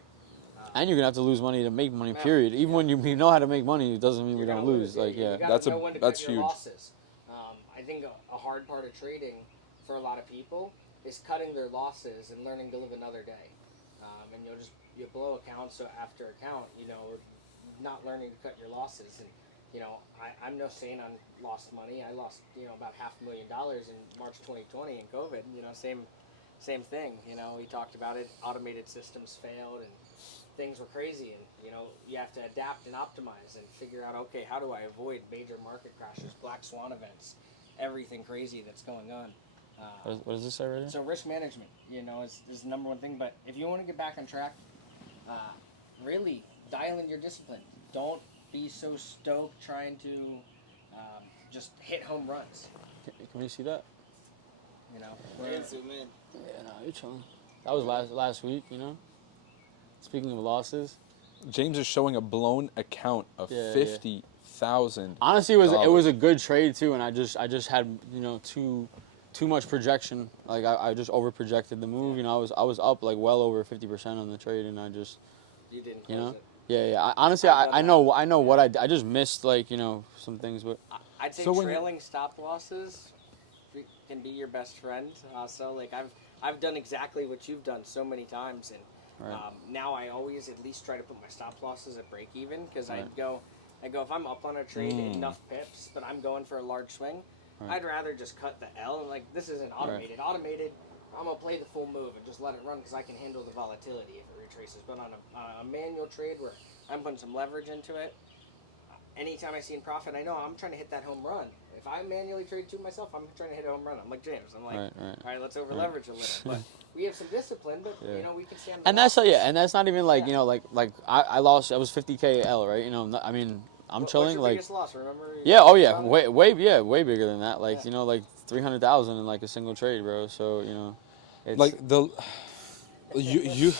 And you're gonna have to lose money to make money. Yeah. Period. Even when you know how to make money, it doesn't mean we You're don't gonna lose. Like You gotta That's know when to that's cut your huge. losses. I think a hard part of trading for a lot of people is cutting their losses and learning to live another day. And you blow account after account, not learning to cut your losses. And I'm no saint on lost money. I lost about $500,000 in March 2020 in COVID. Same thing. We talked about it. Automated systems failed and things were crazy, and you have to adapt and optimize and figure out, okay, how do I avoid major market crashes, black swan events, everything crazy that's going on. what does this say right here? So risk management, is the number one thing. But if you want to get back on track, really dial in your discipline. Don't be so stoked trying to just hit home runs. Can we see that? Zoom in. Yeah, no, you're chilling. That was last week. Speaking of losses, James is showing a blown account of Yeah, 50,000. honestly, it was a good trade too, and I just had too much projection. Like I just over projected the move. I was up like well over 50% on the trade, and I just You didn't close it. Yeah. Honestly, I know what I just missed some things, but I'd say So when trailing stop losses can be your best friend. So like I've done exactly what you've done so many times, and Right. now I always at least try to put my stop losses at break even, because Right. I go if I'm up on a trade enough pips, but I'm going for a large swing, Right. I'd rather just cut the L and this isn't automated. Automated, I'm gonna play the full move and just let it run because I can handle the volatility if it retraces. But on a manual trade where I'm putting some leverage into it, anytime I see in profit, I know I'm trying to hit that home run. If I manually trade to myself, I'm trying to hit a home run. I'm like James. I'm like, Right. all right, let's over leverage a little. But we have some discipline, but we can stand. And that's not even I lost. It was 50K L, right? I mean, I'm chilling. What's your biggest loss? Remember? Yeah, oh yeah, way bigger than that. Like 300,000 in like a single trade, bro. So it's Like you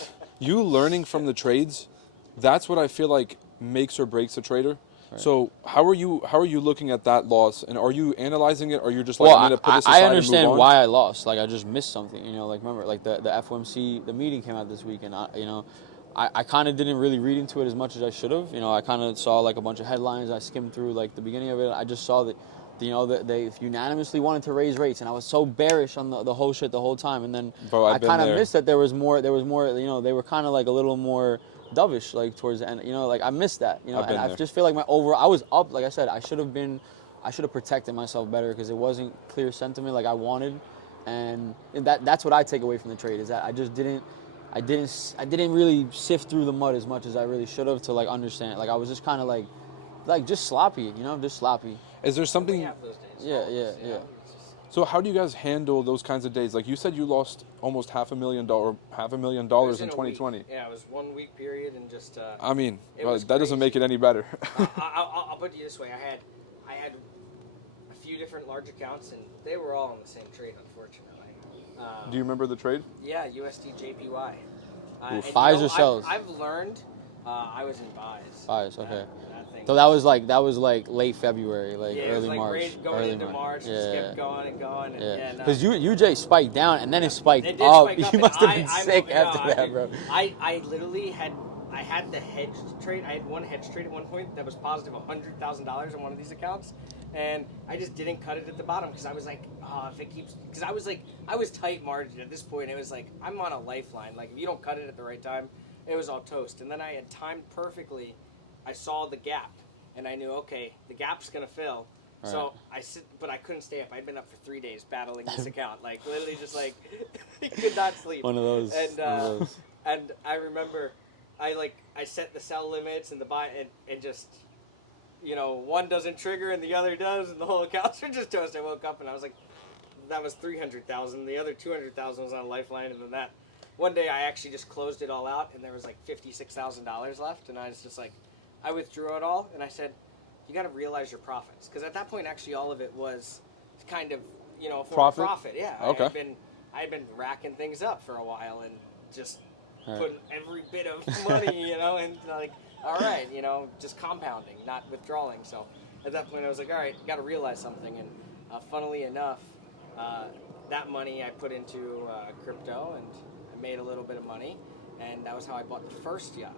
learning from the trades, that's what I feel like makes or breaks a trader. Right. So how are you looking at that loss, and are you analyzing it, or are you just like, I'm gonna put this aside I and understand move on? why I lost. Like I just missed something. Remember the FOMC, the meeting came out this week, and I kind of didn't really read into it as much as I should have. I kind of saw like a bunch of headlines. I skimmed through like the beginning of it. I just saw that that they unanimously wanted to raise rates, and I was so bearish on the whole shit the whole time. And then Bro, I I've been kind of there. missed that there was more. They were kind of like a little more dovish like towards the end. Like I missed that. I've And been I there. just feel like I was up. Like I said, I should have protected myself better because it wasn't clear sentiment like I wanted, and that's what I take away from the trade is that I didn't really sift through the mud as much as I really should have to like understand. Like I was just kind of like just sloppy, just sloppy. Is there something? Those days. Yeah. So how do you guys handle those kinds of days? Like you said, you lost almost $500,000 in 2020. Yeah, it was 1 week period, and just. I mean, It was that doesn't make crazy. it any better. I'll put it this way: I had a few different large accounts, and they were all on the same trade, unfortunately. Do you remember the trade? Yeah, USD JPY. And, buys or sells? I've learned. I was in buys. Buys, okay. That thing. So that was like late February, like Yeah, it was early like March. going early into March, just kept going and going. And, Yeah, no. because UJ spiked down and then it spiked It did up. spike up, You and must have been I'm sick okay, after no, that, bro. I literally had the hedged trade. I had one hedge trade at one point that was positive $100,000 on one of these accounts, and I just didn't cut it at the bottom because I was like, if it keeps, because I was tight margin at this point. It was like I'm on a lifeline. Like if you don't cut it at the right time, It was all toast. And then I had timed perfectly. I saw the gap, and I knew, okay, the gap's gonna fill. Right. So but I couldn't stay up. I'd been up for 3 days battling this account, like literally just like could not sleep. One of those. And one of those. and I remember, I set the sell limits and the buy and just, one doesn't trigger and the other does, and the whole accounts are just toast. I woke up and I was like, that was 300,000. The other 200,000 was on Lifeline, and then that. One day I actually just closed it all out, and there was like $56,000 left, and I was just like, I withdrew it all, and I said, you got to realize your profits, because at that point, actually, all of it was kind of, a form of profit. Yeah. Okay. I had been racking things up for a while and just Right. putting every bit of money, and like, all right, just compounding, not withdrawing. So at that point, I was like, all right, got to realize something. And funnily enough, that money I put into crypto, and I made a little bit of money, and that was how I bought the first yacht.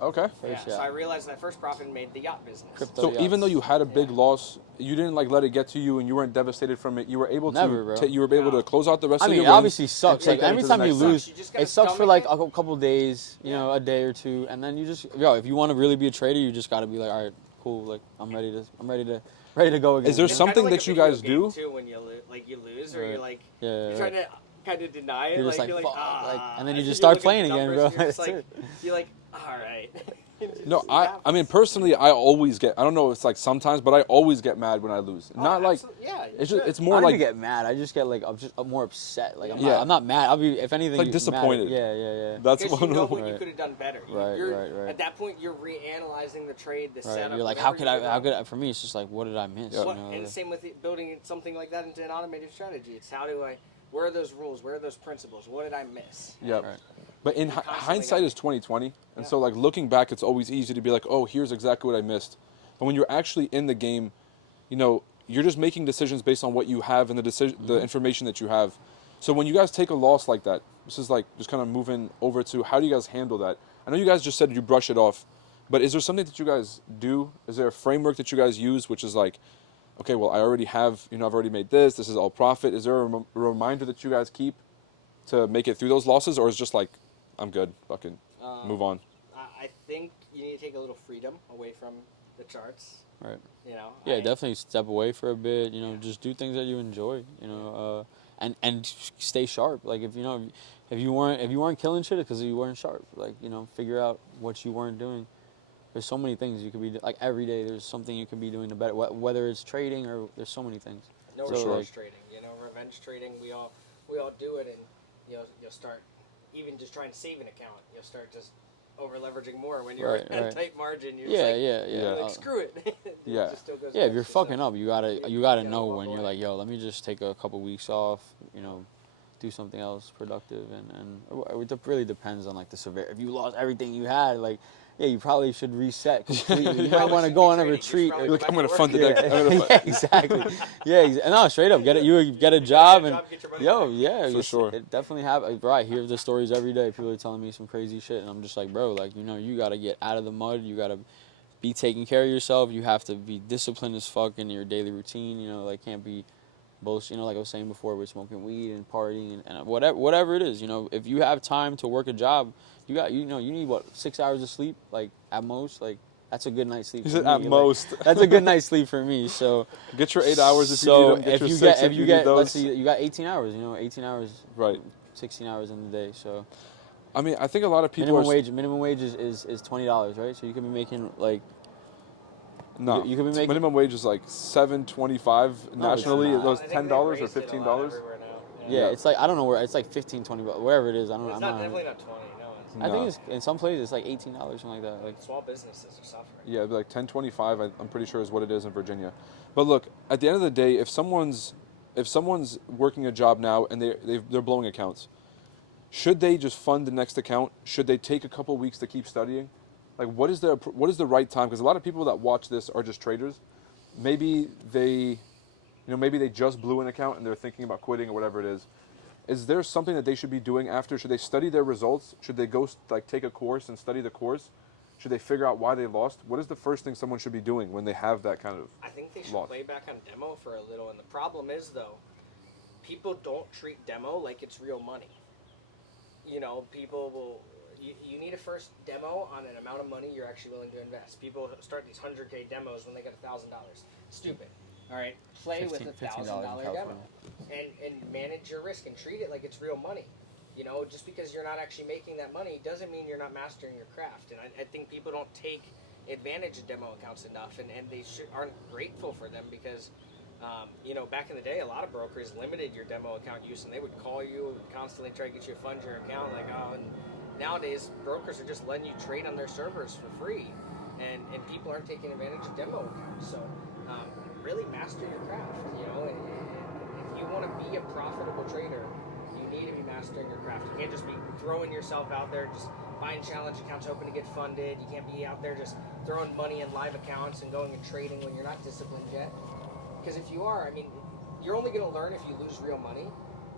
Okay. So I realized that first profit and made the yacht business. Crypto So yachts. even though you had a big loss, you didn't let it get to you, and you weren't devastated from it. You were able Never, bro. to close out the rest I of mean, your it wins obviously sucks. and Like take them every into the time you next lose, You just gotta it sucks for stomach like it. a couple days, a day or two, and then you just, if you want to really be a trader, you just got to be like, all right, cool, like I'm ready to go again. Is there It's something kinda like that a you video guys game, do? too, when you lose, or Right. you're like, Yeah, you're right. trying to kind of deny it. You're just like, like, you're like, fuck, like, and then ah. you just You start look at playing the again, numbers, bro. and You're just That's like, it. you're like, all right. No, I mean personally, I always get. I don't know. It's like sometimes, but I always get mad when I lose. Not like yeah. it's just. It's more I don't like even get mad. I just get like I'm more upset. Like Yeah. I'm not mad. I'll be if anything like mad. disappointed. Yeah. That's because one you know of what them. you could have done better. Right, You're, right. At that point, you're reanalyzing the trade, the Right. setup. You're like, whatever how you did could for me? It's just like, what did I miss? Yeah. You know, and the same with building something like that into an automated strategy. It's where are those rules? Where are those principles? What did I miss? Yeah. Right. But in constantly hindsight got- is 2020, and Yeah. so like looking back, it's always easy to be like, oh, here's exactly what I missed. But when you're actually in the game, you're just making decisions based on what you have and the information that you have. So when you guys take a loss like that, this is like just kind of moving over to how do you guys handle that? I know you guys just said you brush it off, but is there something that you guys do? Is there a framework that you guys use, which is like, okay, well, I already have, I've already made this. This is all profit. Is there a reminder that you guys keep to make it through those losses, or is it just like, I'm good, fucking move on? I think you need to take a little freedom away from the charts. Right. I- Definitely step away for a bit. Just do things that you enjoy. And stay sharp. Like if you weren't killing shit, it's because you weren't sharp. Like figure out what you weren't doing. There's so many things you could be like every day. There's something you could be doing to better. Whether it's trading or there's so many things. No So, revenge like- trading. Revenge trading. We all do it, and you'll start even just trying to save an account. You'll start just over leveraging more when you're Right, at a right. tight margin. You're Yeah, just like, yeah. Like, screw it. It Yeah. just still goes Yeah, if against you're you, fucking so up, you gotta gotta know walk when you're away. like, yo, let me just take a couple weeks off, do something else productive, and it really depends on like the severity. If you lost everything you had, like, yeah, you probably should reset completely. You might want to shouldn't go be on a trading. You should retreat. probably You're like, go I'm back gonna to fund the work. next. Yeah, exactly. Yeah, no, straight up, get a job and Get your money yo, back. yeah, For sure. It definitely happens. Bro, I hear the stories every day. People are telling me some crazy shit, and I'm just like, bro, like you gotta get out of the mud. You gotta be taking care of yourself. You have to be disciplined as fuck in your daily routine. Like can't be bullshit. Like I was saying before, with smoking weed and partying and whatever it is. If you have time to work a job, you need what 6 hours of sleep, like at most, like. That's a good night's sleep. He for said me. at Like, most. that's a good night's sleep for me. So Get your 8 hours if so you need them. Get if your you 6 get if you need let's those. see, you got 18 hours. 18 hours. Right. 16 hours in the day. So I mean, I think a lot of people minimum wage is $20, right? So you could be making like No, you could be making minimum wage is like $7.25 nationally. not. It goes I think they've $10 or raised it a lot $15. everywhere now. yeah, Yeah. it's like I don't know where it's like 15, 20, whatever it is. I don't know. It's I'm not not. definitely not 20. No, it's I think No. it's in some places it's like $18, something like that. Like small businesses are suffering. Yeah, it'd be like 10.25. I'm pretty sure is what it is in Virginia. But look, at the end of the day, if someone's working a job now and they're blowing accounts, should they just fund the next account? Should they take a couple weeks to keep studying? Like, what is the right time? Because a lot of people that watch this are just traders. Maybe they just blew an account and they're thinking about quitting or whatever it is. Is there something that they should be doing after? Should they study their results? Should they go take a course and study the course? Should they figure out why they lost? What is the first thing someone should be doing when they have that kind of I think they should loss? play back on demo for a little. And the problem is, though, people don't treat demo like it's real money. People will, you need a first demo on an amount of money you're actually willing to invest. People start these 100K demos when they get $1,000. Stupid. All right, play with a $1,000 demo and manage your risk and treat it like it's real money. You know, just because you're not actually making that money doesn't mean you're not mastering your craft. And I think people don't take advantage of demo accounts enough, and they aren't grateful for them because, you know, back in the day, a lot of brokers limited your demo account use, and they would call you and constantly try to get you to fund your account. Like, and nowadays, brokers are just letting you trade on their servers for free, and people aren't taking advantage of demo accounts. So, really master your craft. You know, and if you want to be a profitable trader, you need to be mastering your craft. You can't just be throwing yourself out there, just buying challenge accounts hoping to get funded. You can't be out there just throwing money in live accounts and going and trading when you're not disciplined yet. Because if you are, I mean, you're only going to learn if you lose real money.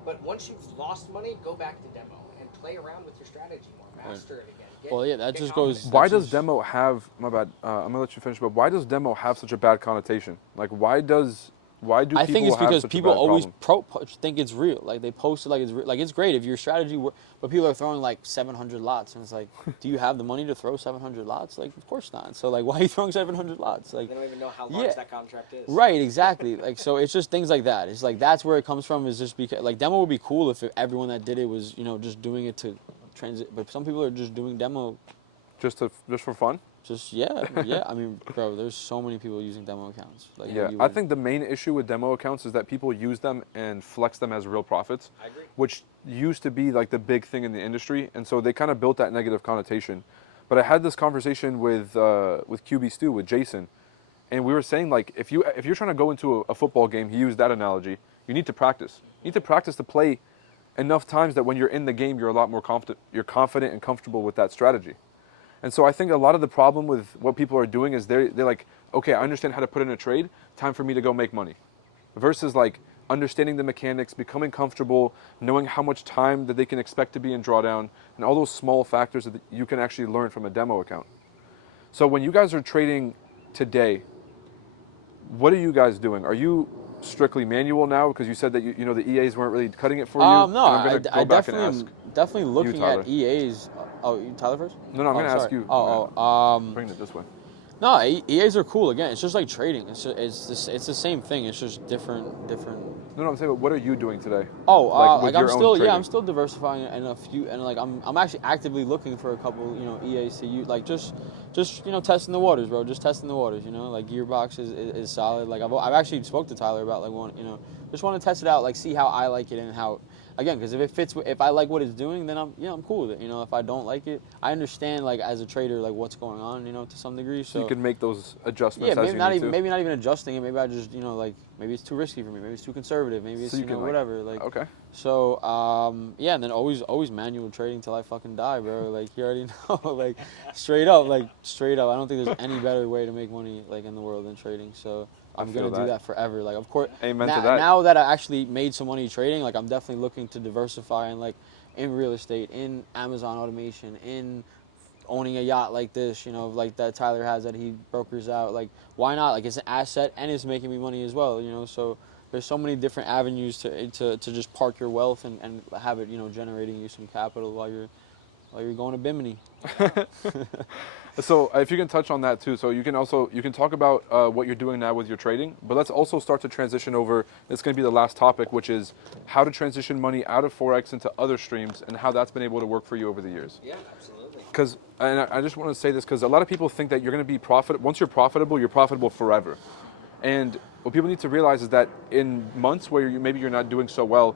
But once you've lost money, go back to demo and play around with your strategy more. Master it again. Well, yeah, that just goes. Why does demo have? My bad. I'm gonna let you finish. But why does demo have such a bad connotation? Like, why do I think it's people have because such people a bad always problem? think it's real. Like they post it like it's real. Like it's great if your strategy, but people are throwing like 700 lots, and it's like, do you have the money to throw 700 lots? Like, of course not. So like, why are you throwing 700 lots? Like they don't even know how large that contract is. Right, exactly. Like, so it's just things like that. It's like that's where it comes from. Is just because like demo would be cool if everyone that did it was just doing it to transit. But some people are just doing demo. Just for fun? Yeah. I mean, bro, there's so many people using demo accounts. Like, yeah, I think the main issue with demo accounts is that people use them and flex them as real profits. I agree. Which used to be like the big thing in the industry, and so they kind of built that negative connotation. But I had this conversation with QB Stu, with Jason, and we were saying like if you're trying to go into a football game, he used that analogy. You need to practice. You need to practice to play enough times that when you're in the game, you're a lot more confident. You're confident and comfortable with that strategy. And so I think a lot of the problem with what people are doing is they're like, okay, I understand how to put in a trade, time for me to go make money. Versus like understanding the mechanics, becoming comfortable, knowing how much time that they can expect to be in drawdown, and all those small factors that you can actually learn from a demo account. So when you guys are trading today, what are you guys doing? Are you strictly manual now? Because you said that you know the EAs weren't really cutting it for you. No, and I'm gonna go back and ask definitely looking Tyler. at EAs. Oh, you Tyler first? No, I'm going to ask you. Bring it this way. No, EAs are cool. Again, it's just like trading. It's the same thing. It's just different. No, I'm saying, but what are you doing today? Like I'm still diversifying in a few, and like I'm actually actively looking for a couple, EAs to use, like just testing the waters, bro. Just testing the waters, like Gearbox is solid. Like I've actually spoke to Tyler about like just want to test it out, like see how I like it and how. Again, because if I like what it's doing, then I'm cool with it. If I don't like it, I understand like as a trader like what's going on, to some degree. So you can make those adjustments. Yeah, maybe not even adjusting it. Maybe I just like maybe it's too risky for me. Maybe it's too conservative. Maybe it's whatever. Like okay. So and then always manual trading till I fucking die, bro. Like you already know, like straight up. I don't think there's any better way to make money like in the world than trading. So. I'm going to do that forever. Like, of course, Amen to that. Now that I actually made some money trading, like, I'm definitely looking to diversify in real estate, in Amazon automation, in owning a yacht like this, like that Tyler has that he brokers out. Like, why not? Like, it's an asset and it's making me money as well, So there's so many different avenues to just park your wealth and have it, generating you some capital while you're going to Bimini. So if you can touch on that too. So you can talk about what you're doing now with your trading, but let's also start to transition over. It's going to be the last topic, which is how to transition money out of Forex into other streams and how that's been able to work for you over the years. Yeah, absolutely. Because, and I just want to say this because a lot of people think that you're going to be once you're profitable forever. And what people need to realize is that in months where maybe you're not doing so well,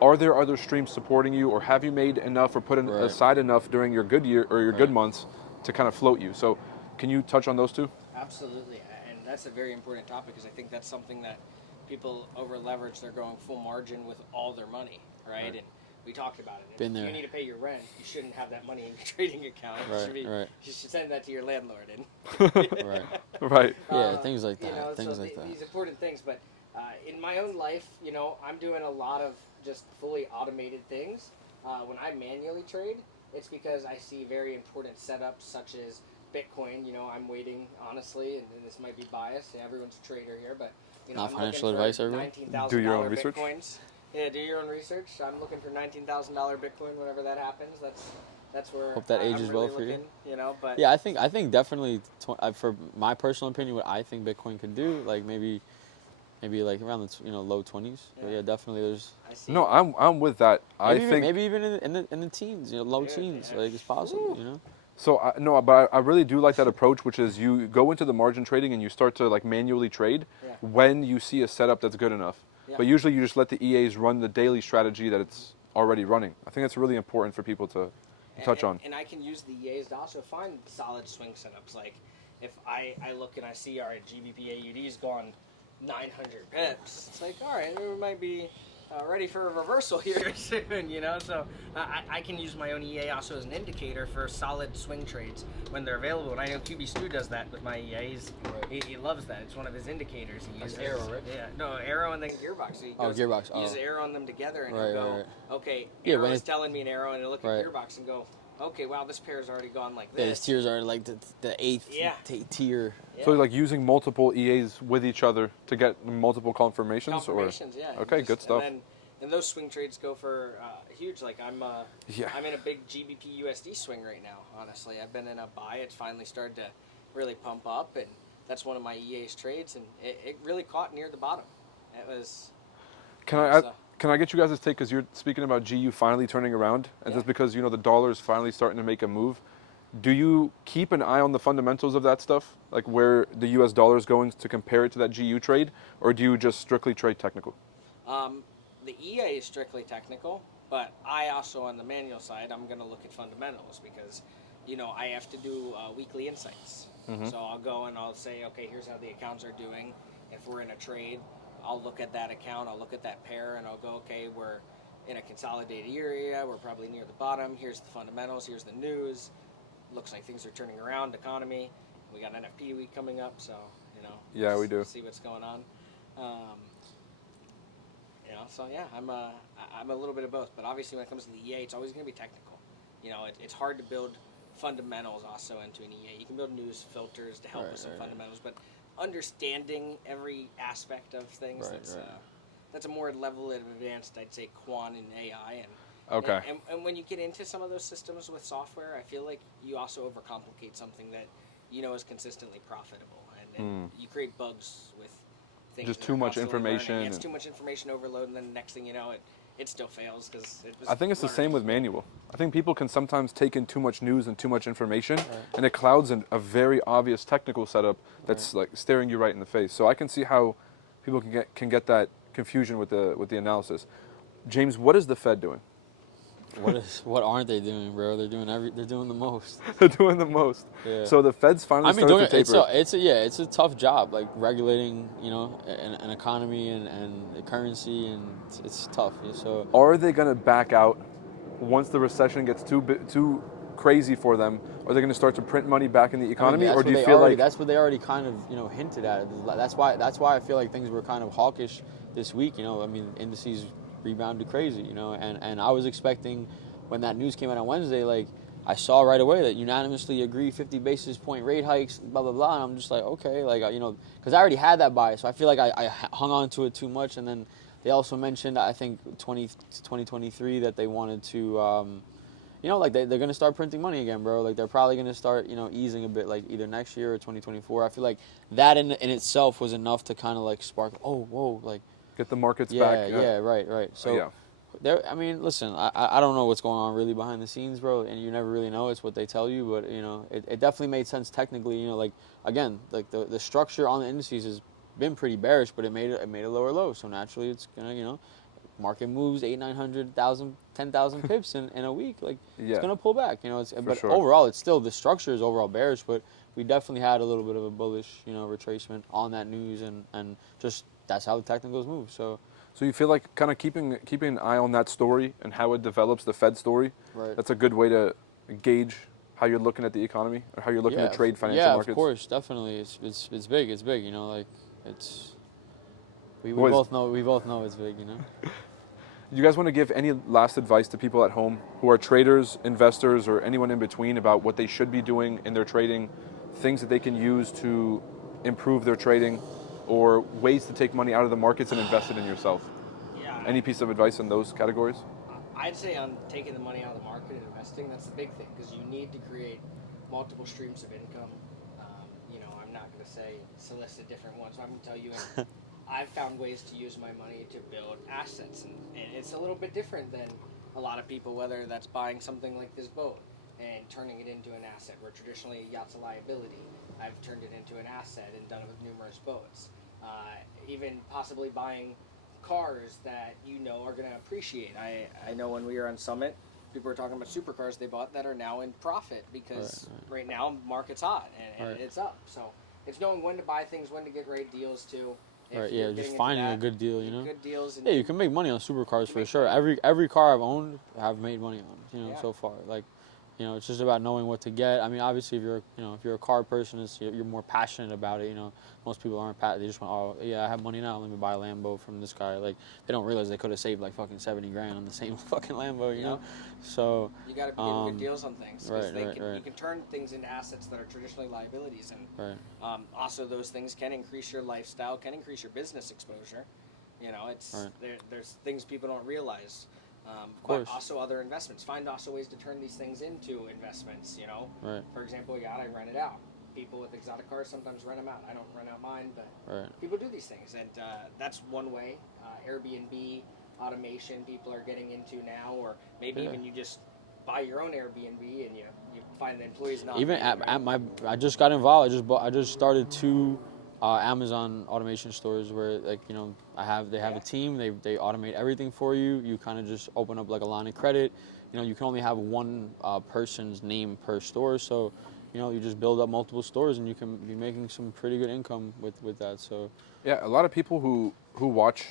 are there other streams supporting you, or have you made enough or put aside enough during your good year or your good months to kind of float you? So can you touch on those two? Absolutely, and that's a very important topic because I think that's something that people over leverage. They're going full margin with all their money, right? And we talked about it. Been if there. you need to pay your rent, you shouldn't have that money in your trading account. You should send that to your landlord. Right. Yeah, things like that. These important things, but in my own life, I'm doing a lot of just fully automated things. When I manually trade, it's because I see very important setups such as Bitcoin. I'm waiting, honestly, and this might be biased. Everyone's a trader here, but not I'm financial looking advice, for everyone. $19,000 Do your own research. Bitcoins. Yeah, do your own research. I'm looking for $19,000 Bitcoin whenever that happens. That's where Hope that ages I'm well really for you. looking, you know. But Yeah, I think definitely for my personal opinion, what I think Bitcoin could do, like maybe like around the low 20s. But Yeah. yeah, definitely there's I see. No, I'm with that. I think maybe even in the teens, low Dude, teens, yeah. like it's possible, you know. so. No, but I really do like that approach, which is you go into the margin trading and you start to like manually trade Yeah. when you see a setup that's good enough. Yeah. But usually you just let the EAs run the daily strategy that it's already running. I think that's really important for people to touch on. And I can use the EAs to also find solid swing setups. Like if I look and I see, all right, GBP AUD's gone 900 pips. It's like, all right, we might be ready for a reversal here soon, you know? So I can use my own EA also as an indicator for solid swing trades when they're available. And I know QB Stu does that with my EAs. Right. He loves that. It's one of his indicators. He That's uses Arrow, right? Yeah, no, Arrow and then Gearbox. So he Oh, goes, Gearbox, Uses oh. Arrow on them together and Right, he'll go, right. okay, Yeah, Arrow when is it- telling me an Arrow, and he'll look at Right. Gearbox and go, okay, wow, this pair's already gone like Yeah, his this. tiers are like the eighth Yeah. tier. Yeah. So like using multiple EAs with each other to get multiple confirmations, Confirmations, yeah. Okay, Just- good stuff. And those swing trades go for huge. Like I'm Yeah. I'm in a big GBP USD swing right now. Honestly, I've been in a buy. It's finally started to really pump up, and that's one of my EA's trades, and it really caught near the bottom. It was. Can I get you guys' take, because you're speaking about GU finally turning around, and Yeah. that's because the dollar is finally starting to make a move. Do you keep an eye on the fundamentals of that stuff, like where the US dollar is going, to compare it to that GU trade, or do you just strictly trade technical? The EA is strictly technical, but I also on the manual side, I'm going to look at fundamentals because, I have to do weekly insights. So I'll go and I'll say, okay, here's how the accounts are doing. If we're in a trade, I'll look at that account, I'll look at that pair, and I'll go, okay, we're in a consolidated area, we're probably near the bottom, here's the fundamentals, here's the news. Looks like things are turning around, economy. We got NFP week coming up, so, Yeah, we do. See what's going on. So yeah, I'm a little bit of both, but obviously when it comes to the EA, it's always going to be technical. It's hard to build fundamentals also into an EA. You can build news filters to help with some fundamentals, but understanding every aspect of things, that's a more level of advanced, I'd say, quant and AI. Okay. And when you get into some of those systems with software, I feel like you also overcomplicate something that is consistently profitable, and you create bugs with things. Just that too are much constantly learning. information It's and- too much information overload, and then the next thing you know, it still fails because it was. I think it's the learned. same with manual. I think people can sometimes take in too much news and too much information, and it clouds a very obvious technical setup that's like staring you right in the face. So I can see how people can get that confusion with the analysis. James, what is the Fed doing? What aren't they doing, bro? They're doing the most. They're doing the most. Yeah. So the Fed's finally started to taper. It's a tough job, like regulating, an economy and the currency, and it's tough. So Are they going to back out once the recession gets too crazy for them? Are they going to start to print money back in the economy, or do you feel like that's what they already kind of hinted at? That's why I feel like things were kind of hawkish this week. Indices rebounded crazy. And I was expecting when that news came out on Wednesday, like I saw right away that unanimously agree 50 basis point rate hikes, blah blah blah. And I'm just like, okay, like because I already had that bias, so I feel like I hung on to it too much. And then they also mentioned, I think 2023 that they wanted to. Like they're going to start printing money again, bro. Like they're probably going to start, easing a bit, like either next year or 2024. I feel like that in itself was enough to kind of like spark, oh, whoa, like. get the markets back? Yeah, right. So, listen, I don't know what's going on really behind the scenes, bro, and you never really know. It's what they tell you, but, it definitely made sense technically, like, again, like the structure on the indices has been pretty bearish, but it made a lower low, so naturally it's going to, market moves 800, 900, 1,000, 10,000 pips in a week. Like, it's going to pull back, but sure. overall, it's still, the structure is overall bearish, but we definitely had a little bit of a bullish, retracement on that news, and just that's how the technicals move. So you feel like kind of keeping an eye on that story and how it develops, the Fed story. Right. That's a good way to gauge how you're looking at the economy or how you're looking to trade financial markets. Yeah, of course, definitely. It's big. It's big. Like it's. We Boys. both know it's big. You guys want to give any last advice to people at home who are traders, investors, or anyone in between about what they should be doing in their trading, things that they can use to improve their trading, or ways to take money out of the markets and invest it in yourself? Yeah. Any piece of advice in those categories? I'd say on taking the money out of the market and investing, that's the big thing, because you need to create multiple streams of income. I'm not going to say solicit different ones. I'm going to tell you, I've found ways to use my money to build assets, and it's a little bit different than a lot of people, whether that's buying something like this boat and turning it into an asset, where traditionally a yacht's a liability. I've turned it into an asset and done it with numerous boats. Even possibly buying cars that are going to appreciate. I know when we were on Summit, people were talking about supercars they bought that are now in profit because right now market's hot and it's up. So it's knowing when to buy things, when to get great deals too. Right, yeah, just finding a good deal, Good deals. And yeah, you can make money on supercars for sure. Every car I've owned, I've made money on, so far. Like, it's just about knowing what to get. I mean, obviously, if you're a car person, you're more passionate about it. Most people aren't passionate. They just want, oh, yeah, I have money now. Let me buy a Lambo from this guy. Like, they don't realize they could have saved like fucking 70 grand on the same fucking Lambo, you know? So you got to be getting good deals on things. Right. You can turn things into assets that are traditionally liabilities, and also those things can increase your lifestyle, can increase your business exposure. There's things people don't realize. But also other investments. Find also ways to turn these things into investments, For example, yacht, I rent it out. People with exotic cars sometimes rent them out. I don't rent out mine, but people do these things. And that's one way. Airbnb, automation, people are getting into now, or maybe even you just buy your own Airbnb and you find the employees not. Even I just got involved. I just started 2 Amazon automation stores where they have a team. They automate everything for you. You kind of just open up like a line of credit. You can only have one person's name per store, so you just build up multiple stores and you can be making some pretty good income with that. So yeah, a lot of people who watch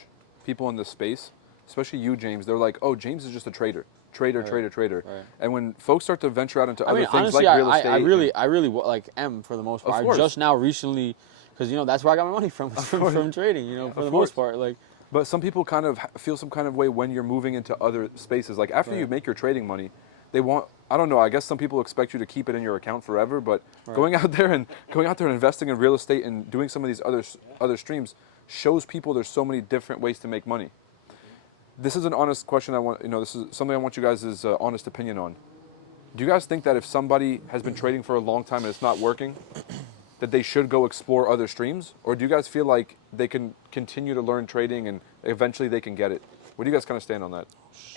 people in this space, especially you, James, they're like, oh, James is just a trader. Trader. Right. And when folks start to venture out into other things honestly, like real estate, I really am for the most part. I just now recently, because that's where I got my money from trading. For the most part, like. But some people kind of feel some kind of way when you're moving into other spaces. Like after you make your trading money, they want. I don't know. I guess some people expect you to keep it in your account forever. But going out there and investing in real estate and doing some of these other streams shows people there's so many different ways to make money. This is an honest question. This is something I want you guys' honest opinion on. Do you guys think that if somebody has been trading for a long time and it's not working, that they should go explore other streams? Or do you guys feel like they can continue to learn trading and eventually they can get it? Where do you guys kind of stand on that?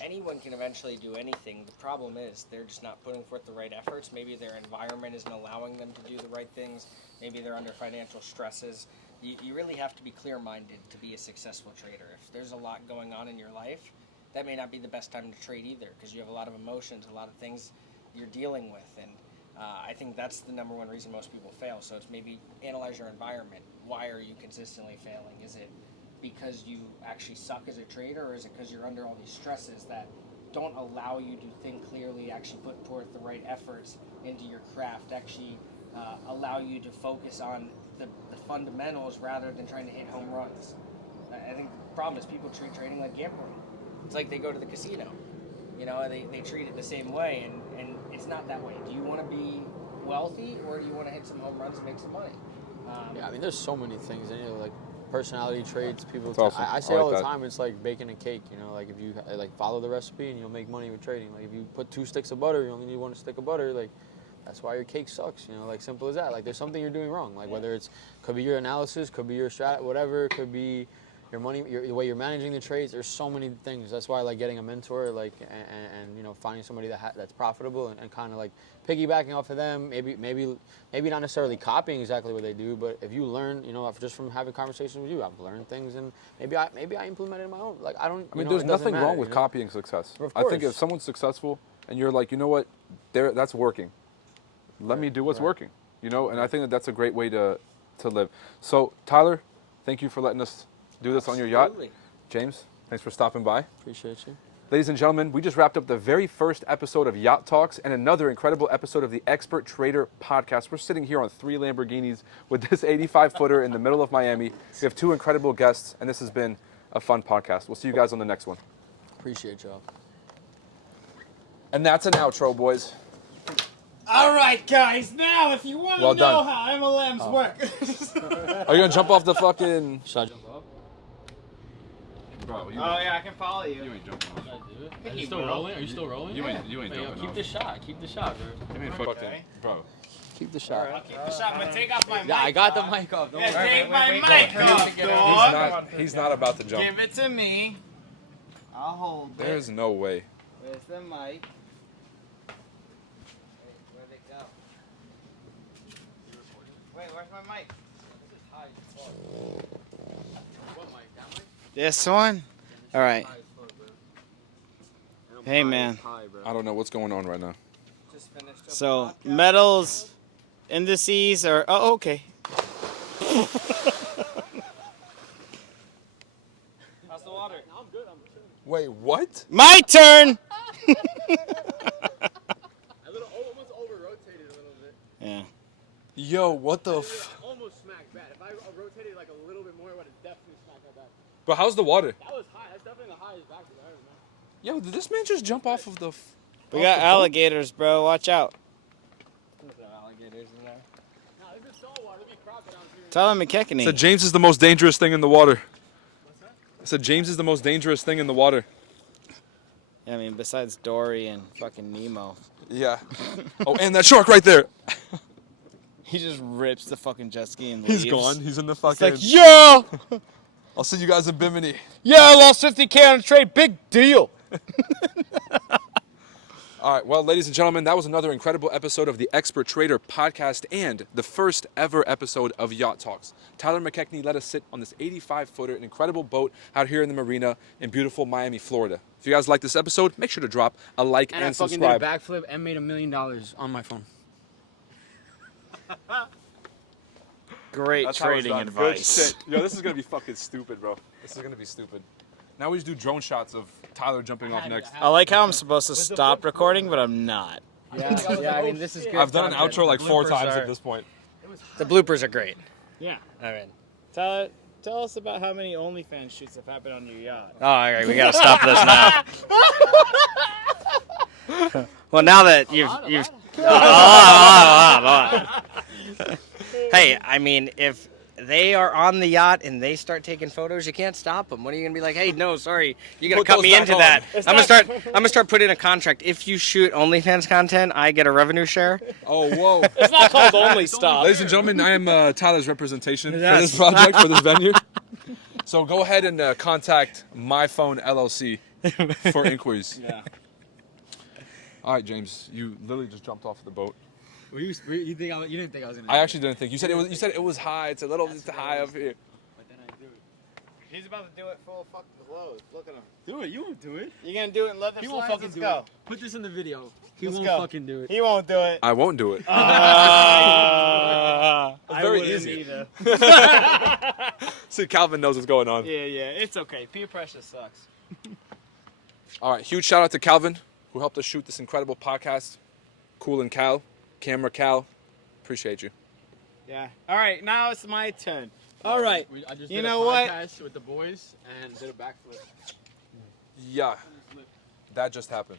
Anyone can eventually do anything. The problem is they're just not putting forth the right efforts. Maybe their environment isn't allowing them to do the right things. Maybe they're under financial stresses. You really have to be clear-minded to be a successful trader. If there's a lot going on in your life, that may not be the best time to trade either, because you have a lot of emotions, a lot of things you're dealing with. And I think that's the number one reason most people fail. So it's maybe analyze your environment. Why are you consistently failing? Is it because you actually suck as a trader, or is it because you're under all these stresses that don't allow you to think clearly, actually put forth the right efforts into your craft, actually allow you to focus on the fundamentals rather than trying to hit home runs? I think the problem is people treat trading like gambling. It's like they go to the casino. They treat it the same way, and it's not that way. Do you want to be wealthy, or do you want to hit some home runs and make some money? There's so many things, like personality traits. People, awesome. I say all the time, it's like baking a cake. Like if you follow the recipe and you'll make money with trading. Like if you put 2 sticks of butter, you only need 1 stick of butter. Like that's why your cake sucks. Simple as that. Like there's something you're doing wrong. Like whether could be your analysis, could be your strat, whatever, could be your money, the way you're managing the trades. There's so many things. That's why I like getting a mentor, and finding somebody that's profitable and kind of like piggybacking off of them. Maybe not necessarily copying exactly what they do, but if you learn, just from having conversations with you, I've learned things, and maybe I implement it in my own. Like I don't. There's nothing wrong with copying success. I think if someone's successful and you're like, you know what, that's working. Let me do what's working. And I think that's a great way to live. So Tyler, thank you for letting us do this on your yacht. James, thanks for stopping by. Appreciate you. Ladies and gentlemen, we just wrapped up the very first episode of Yacht Talks and another incredible episode of the Expert Trader podcast. We're sitting here on 3 Lamborghinis with this 85-footer in the middle of Miami. We have 2 incredible guests, and this has been a fun podcast. We'll see you guys on the next one. Appreciate y'all. And that's an outro, boys. All right, guys. Now, if you want to Well know done. how MLMs work. Are you going to jump off the fucking... Should I jump off? Bro, you Oh yeah, I can follow you. ain't jumping off. Are you still rolling? Are you still rolling? You ain't jumping Keep off. the shot. Keep the shot, bro. You ain't fucking, bro. Keep the shot. I'll keep the shot. I'm gonna take off my mic. Yeah, I got the mic off. Don't Yeah, worry. take my mic off, dog. He's not about to jump. Give it to me. I'll hold it. There's no way. Where's the mic? Where'd it go? Wait, where's my mic? This one? Alright. Hey, man. I don't know what's going on right now. So, metals, indices, or... Oh, okay. How's the water? Wait, what? My turn! Almost over-rotated a little bit. Yeah. Yo, what the f... Almost smacked bad. If I rotated like a little bit more, it would have definitely smacked that back. But how's the water? That was high. That's definitely the highest back that I ever met. Yo, did this man just jump off of the... We got alligators, bro. Watch out. Alligators in there. Nah, this is saltwater. There'll be crocodiles here. Tell him Mackechnie. said James is the most dangerous thing in the water. I said James is the most dangerous thing in the water. Yeah, I mean, besides Dory and fucking Nemo. Yeah. Oh, and that shark right there. He just rips the fucking jet ski and leaves. He's gone. He's in the It's fucking... like, yeah! I'll see you guys in Bimini. Yeah, I lost 50K on a trade. Big deal. All right, well, ladies and gentlemen, that was another incredible episode of the Expert Trader podcast and the first ever episode of Yacht Talks. Tyler Mackechnie let us sit on this 85-footer, an incredible boat out here in the marina in beautiful Miami, Florida. If you guys like this episode, make sure to drop a like and I fucking subscribe. did a backflip and made $1 million on my phone. Great That's how it's trading done. advice. Good shit. Yo, this is going to be fucking stupid, bro. This is going to be stupid. Now we just do drone shots of Tyler jumping off next. I like how I'm supposed to stop recording, but I'm not. Yeah, I mean, this is good. I've done an content. outro like 4 Bloopers times are- at this point. The bloopers are great. Yeah. I mean, Tell us about how many OnlyFans shoots have happened on your yacht. oh, all right, we gotta stop this now. Well, now that you've hey, I mean, if they are on the yacht and they start taking photos, you can't stop them. What are you gonna be like? Hey, no, sorry, you gotta Put cut those me back into on. that. I'm gonna start putting in a contract. If you shoot OnlyFans content, I get a revenue share. Oh, whoa. It's not called Only Stop. Ladies and gentlemen, I am Tyler's representation for this project, for this venue. So go ahead and contact My Phone LLC for inquiries. Yeah. All right, James, you literally just jumped off the boat. You didn't think I was gonna? I actually didn't think. You said it was high. It's a little bit high up here. But then I do it. He's about to do it full of fucking clothes. Look at him. Do it. You won't do it. You gonna do it in leather He won't slides? fucking Let's do go. it. Put this in the video. He Let's won't go. fucking do it. He won't do it. I won't do it. I very wouldn't easy. either. See, Calvin knows what's going on. Yeah, it's okay. Peer pressure sucks. All right, huge shout out to Calvin, who helped us shoot this incredible podcast. Cool and Cal, Camera Cal, appreciate you. Yeah. All right, now it's my turn. All right. I just You did know a what? podcast with the boys and did a backflip. Yeah, that just happened.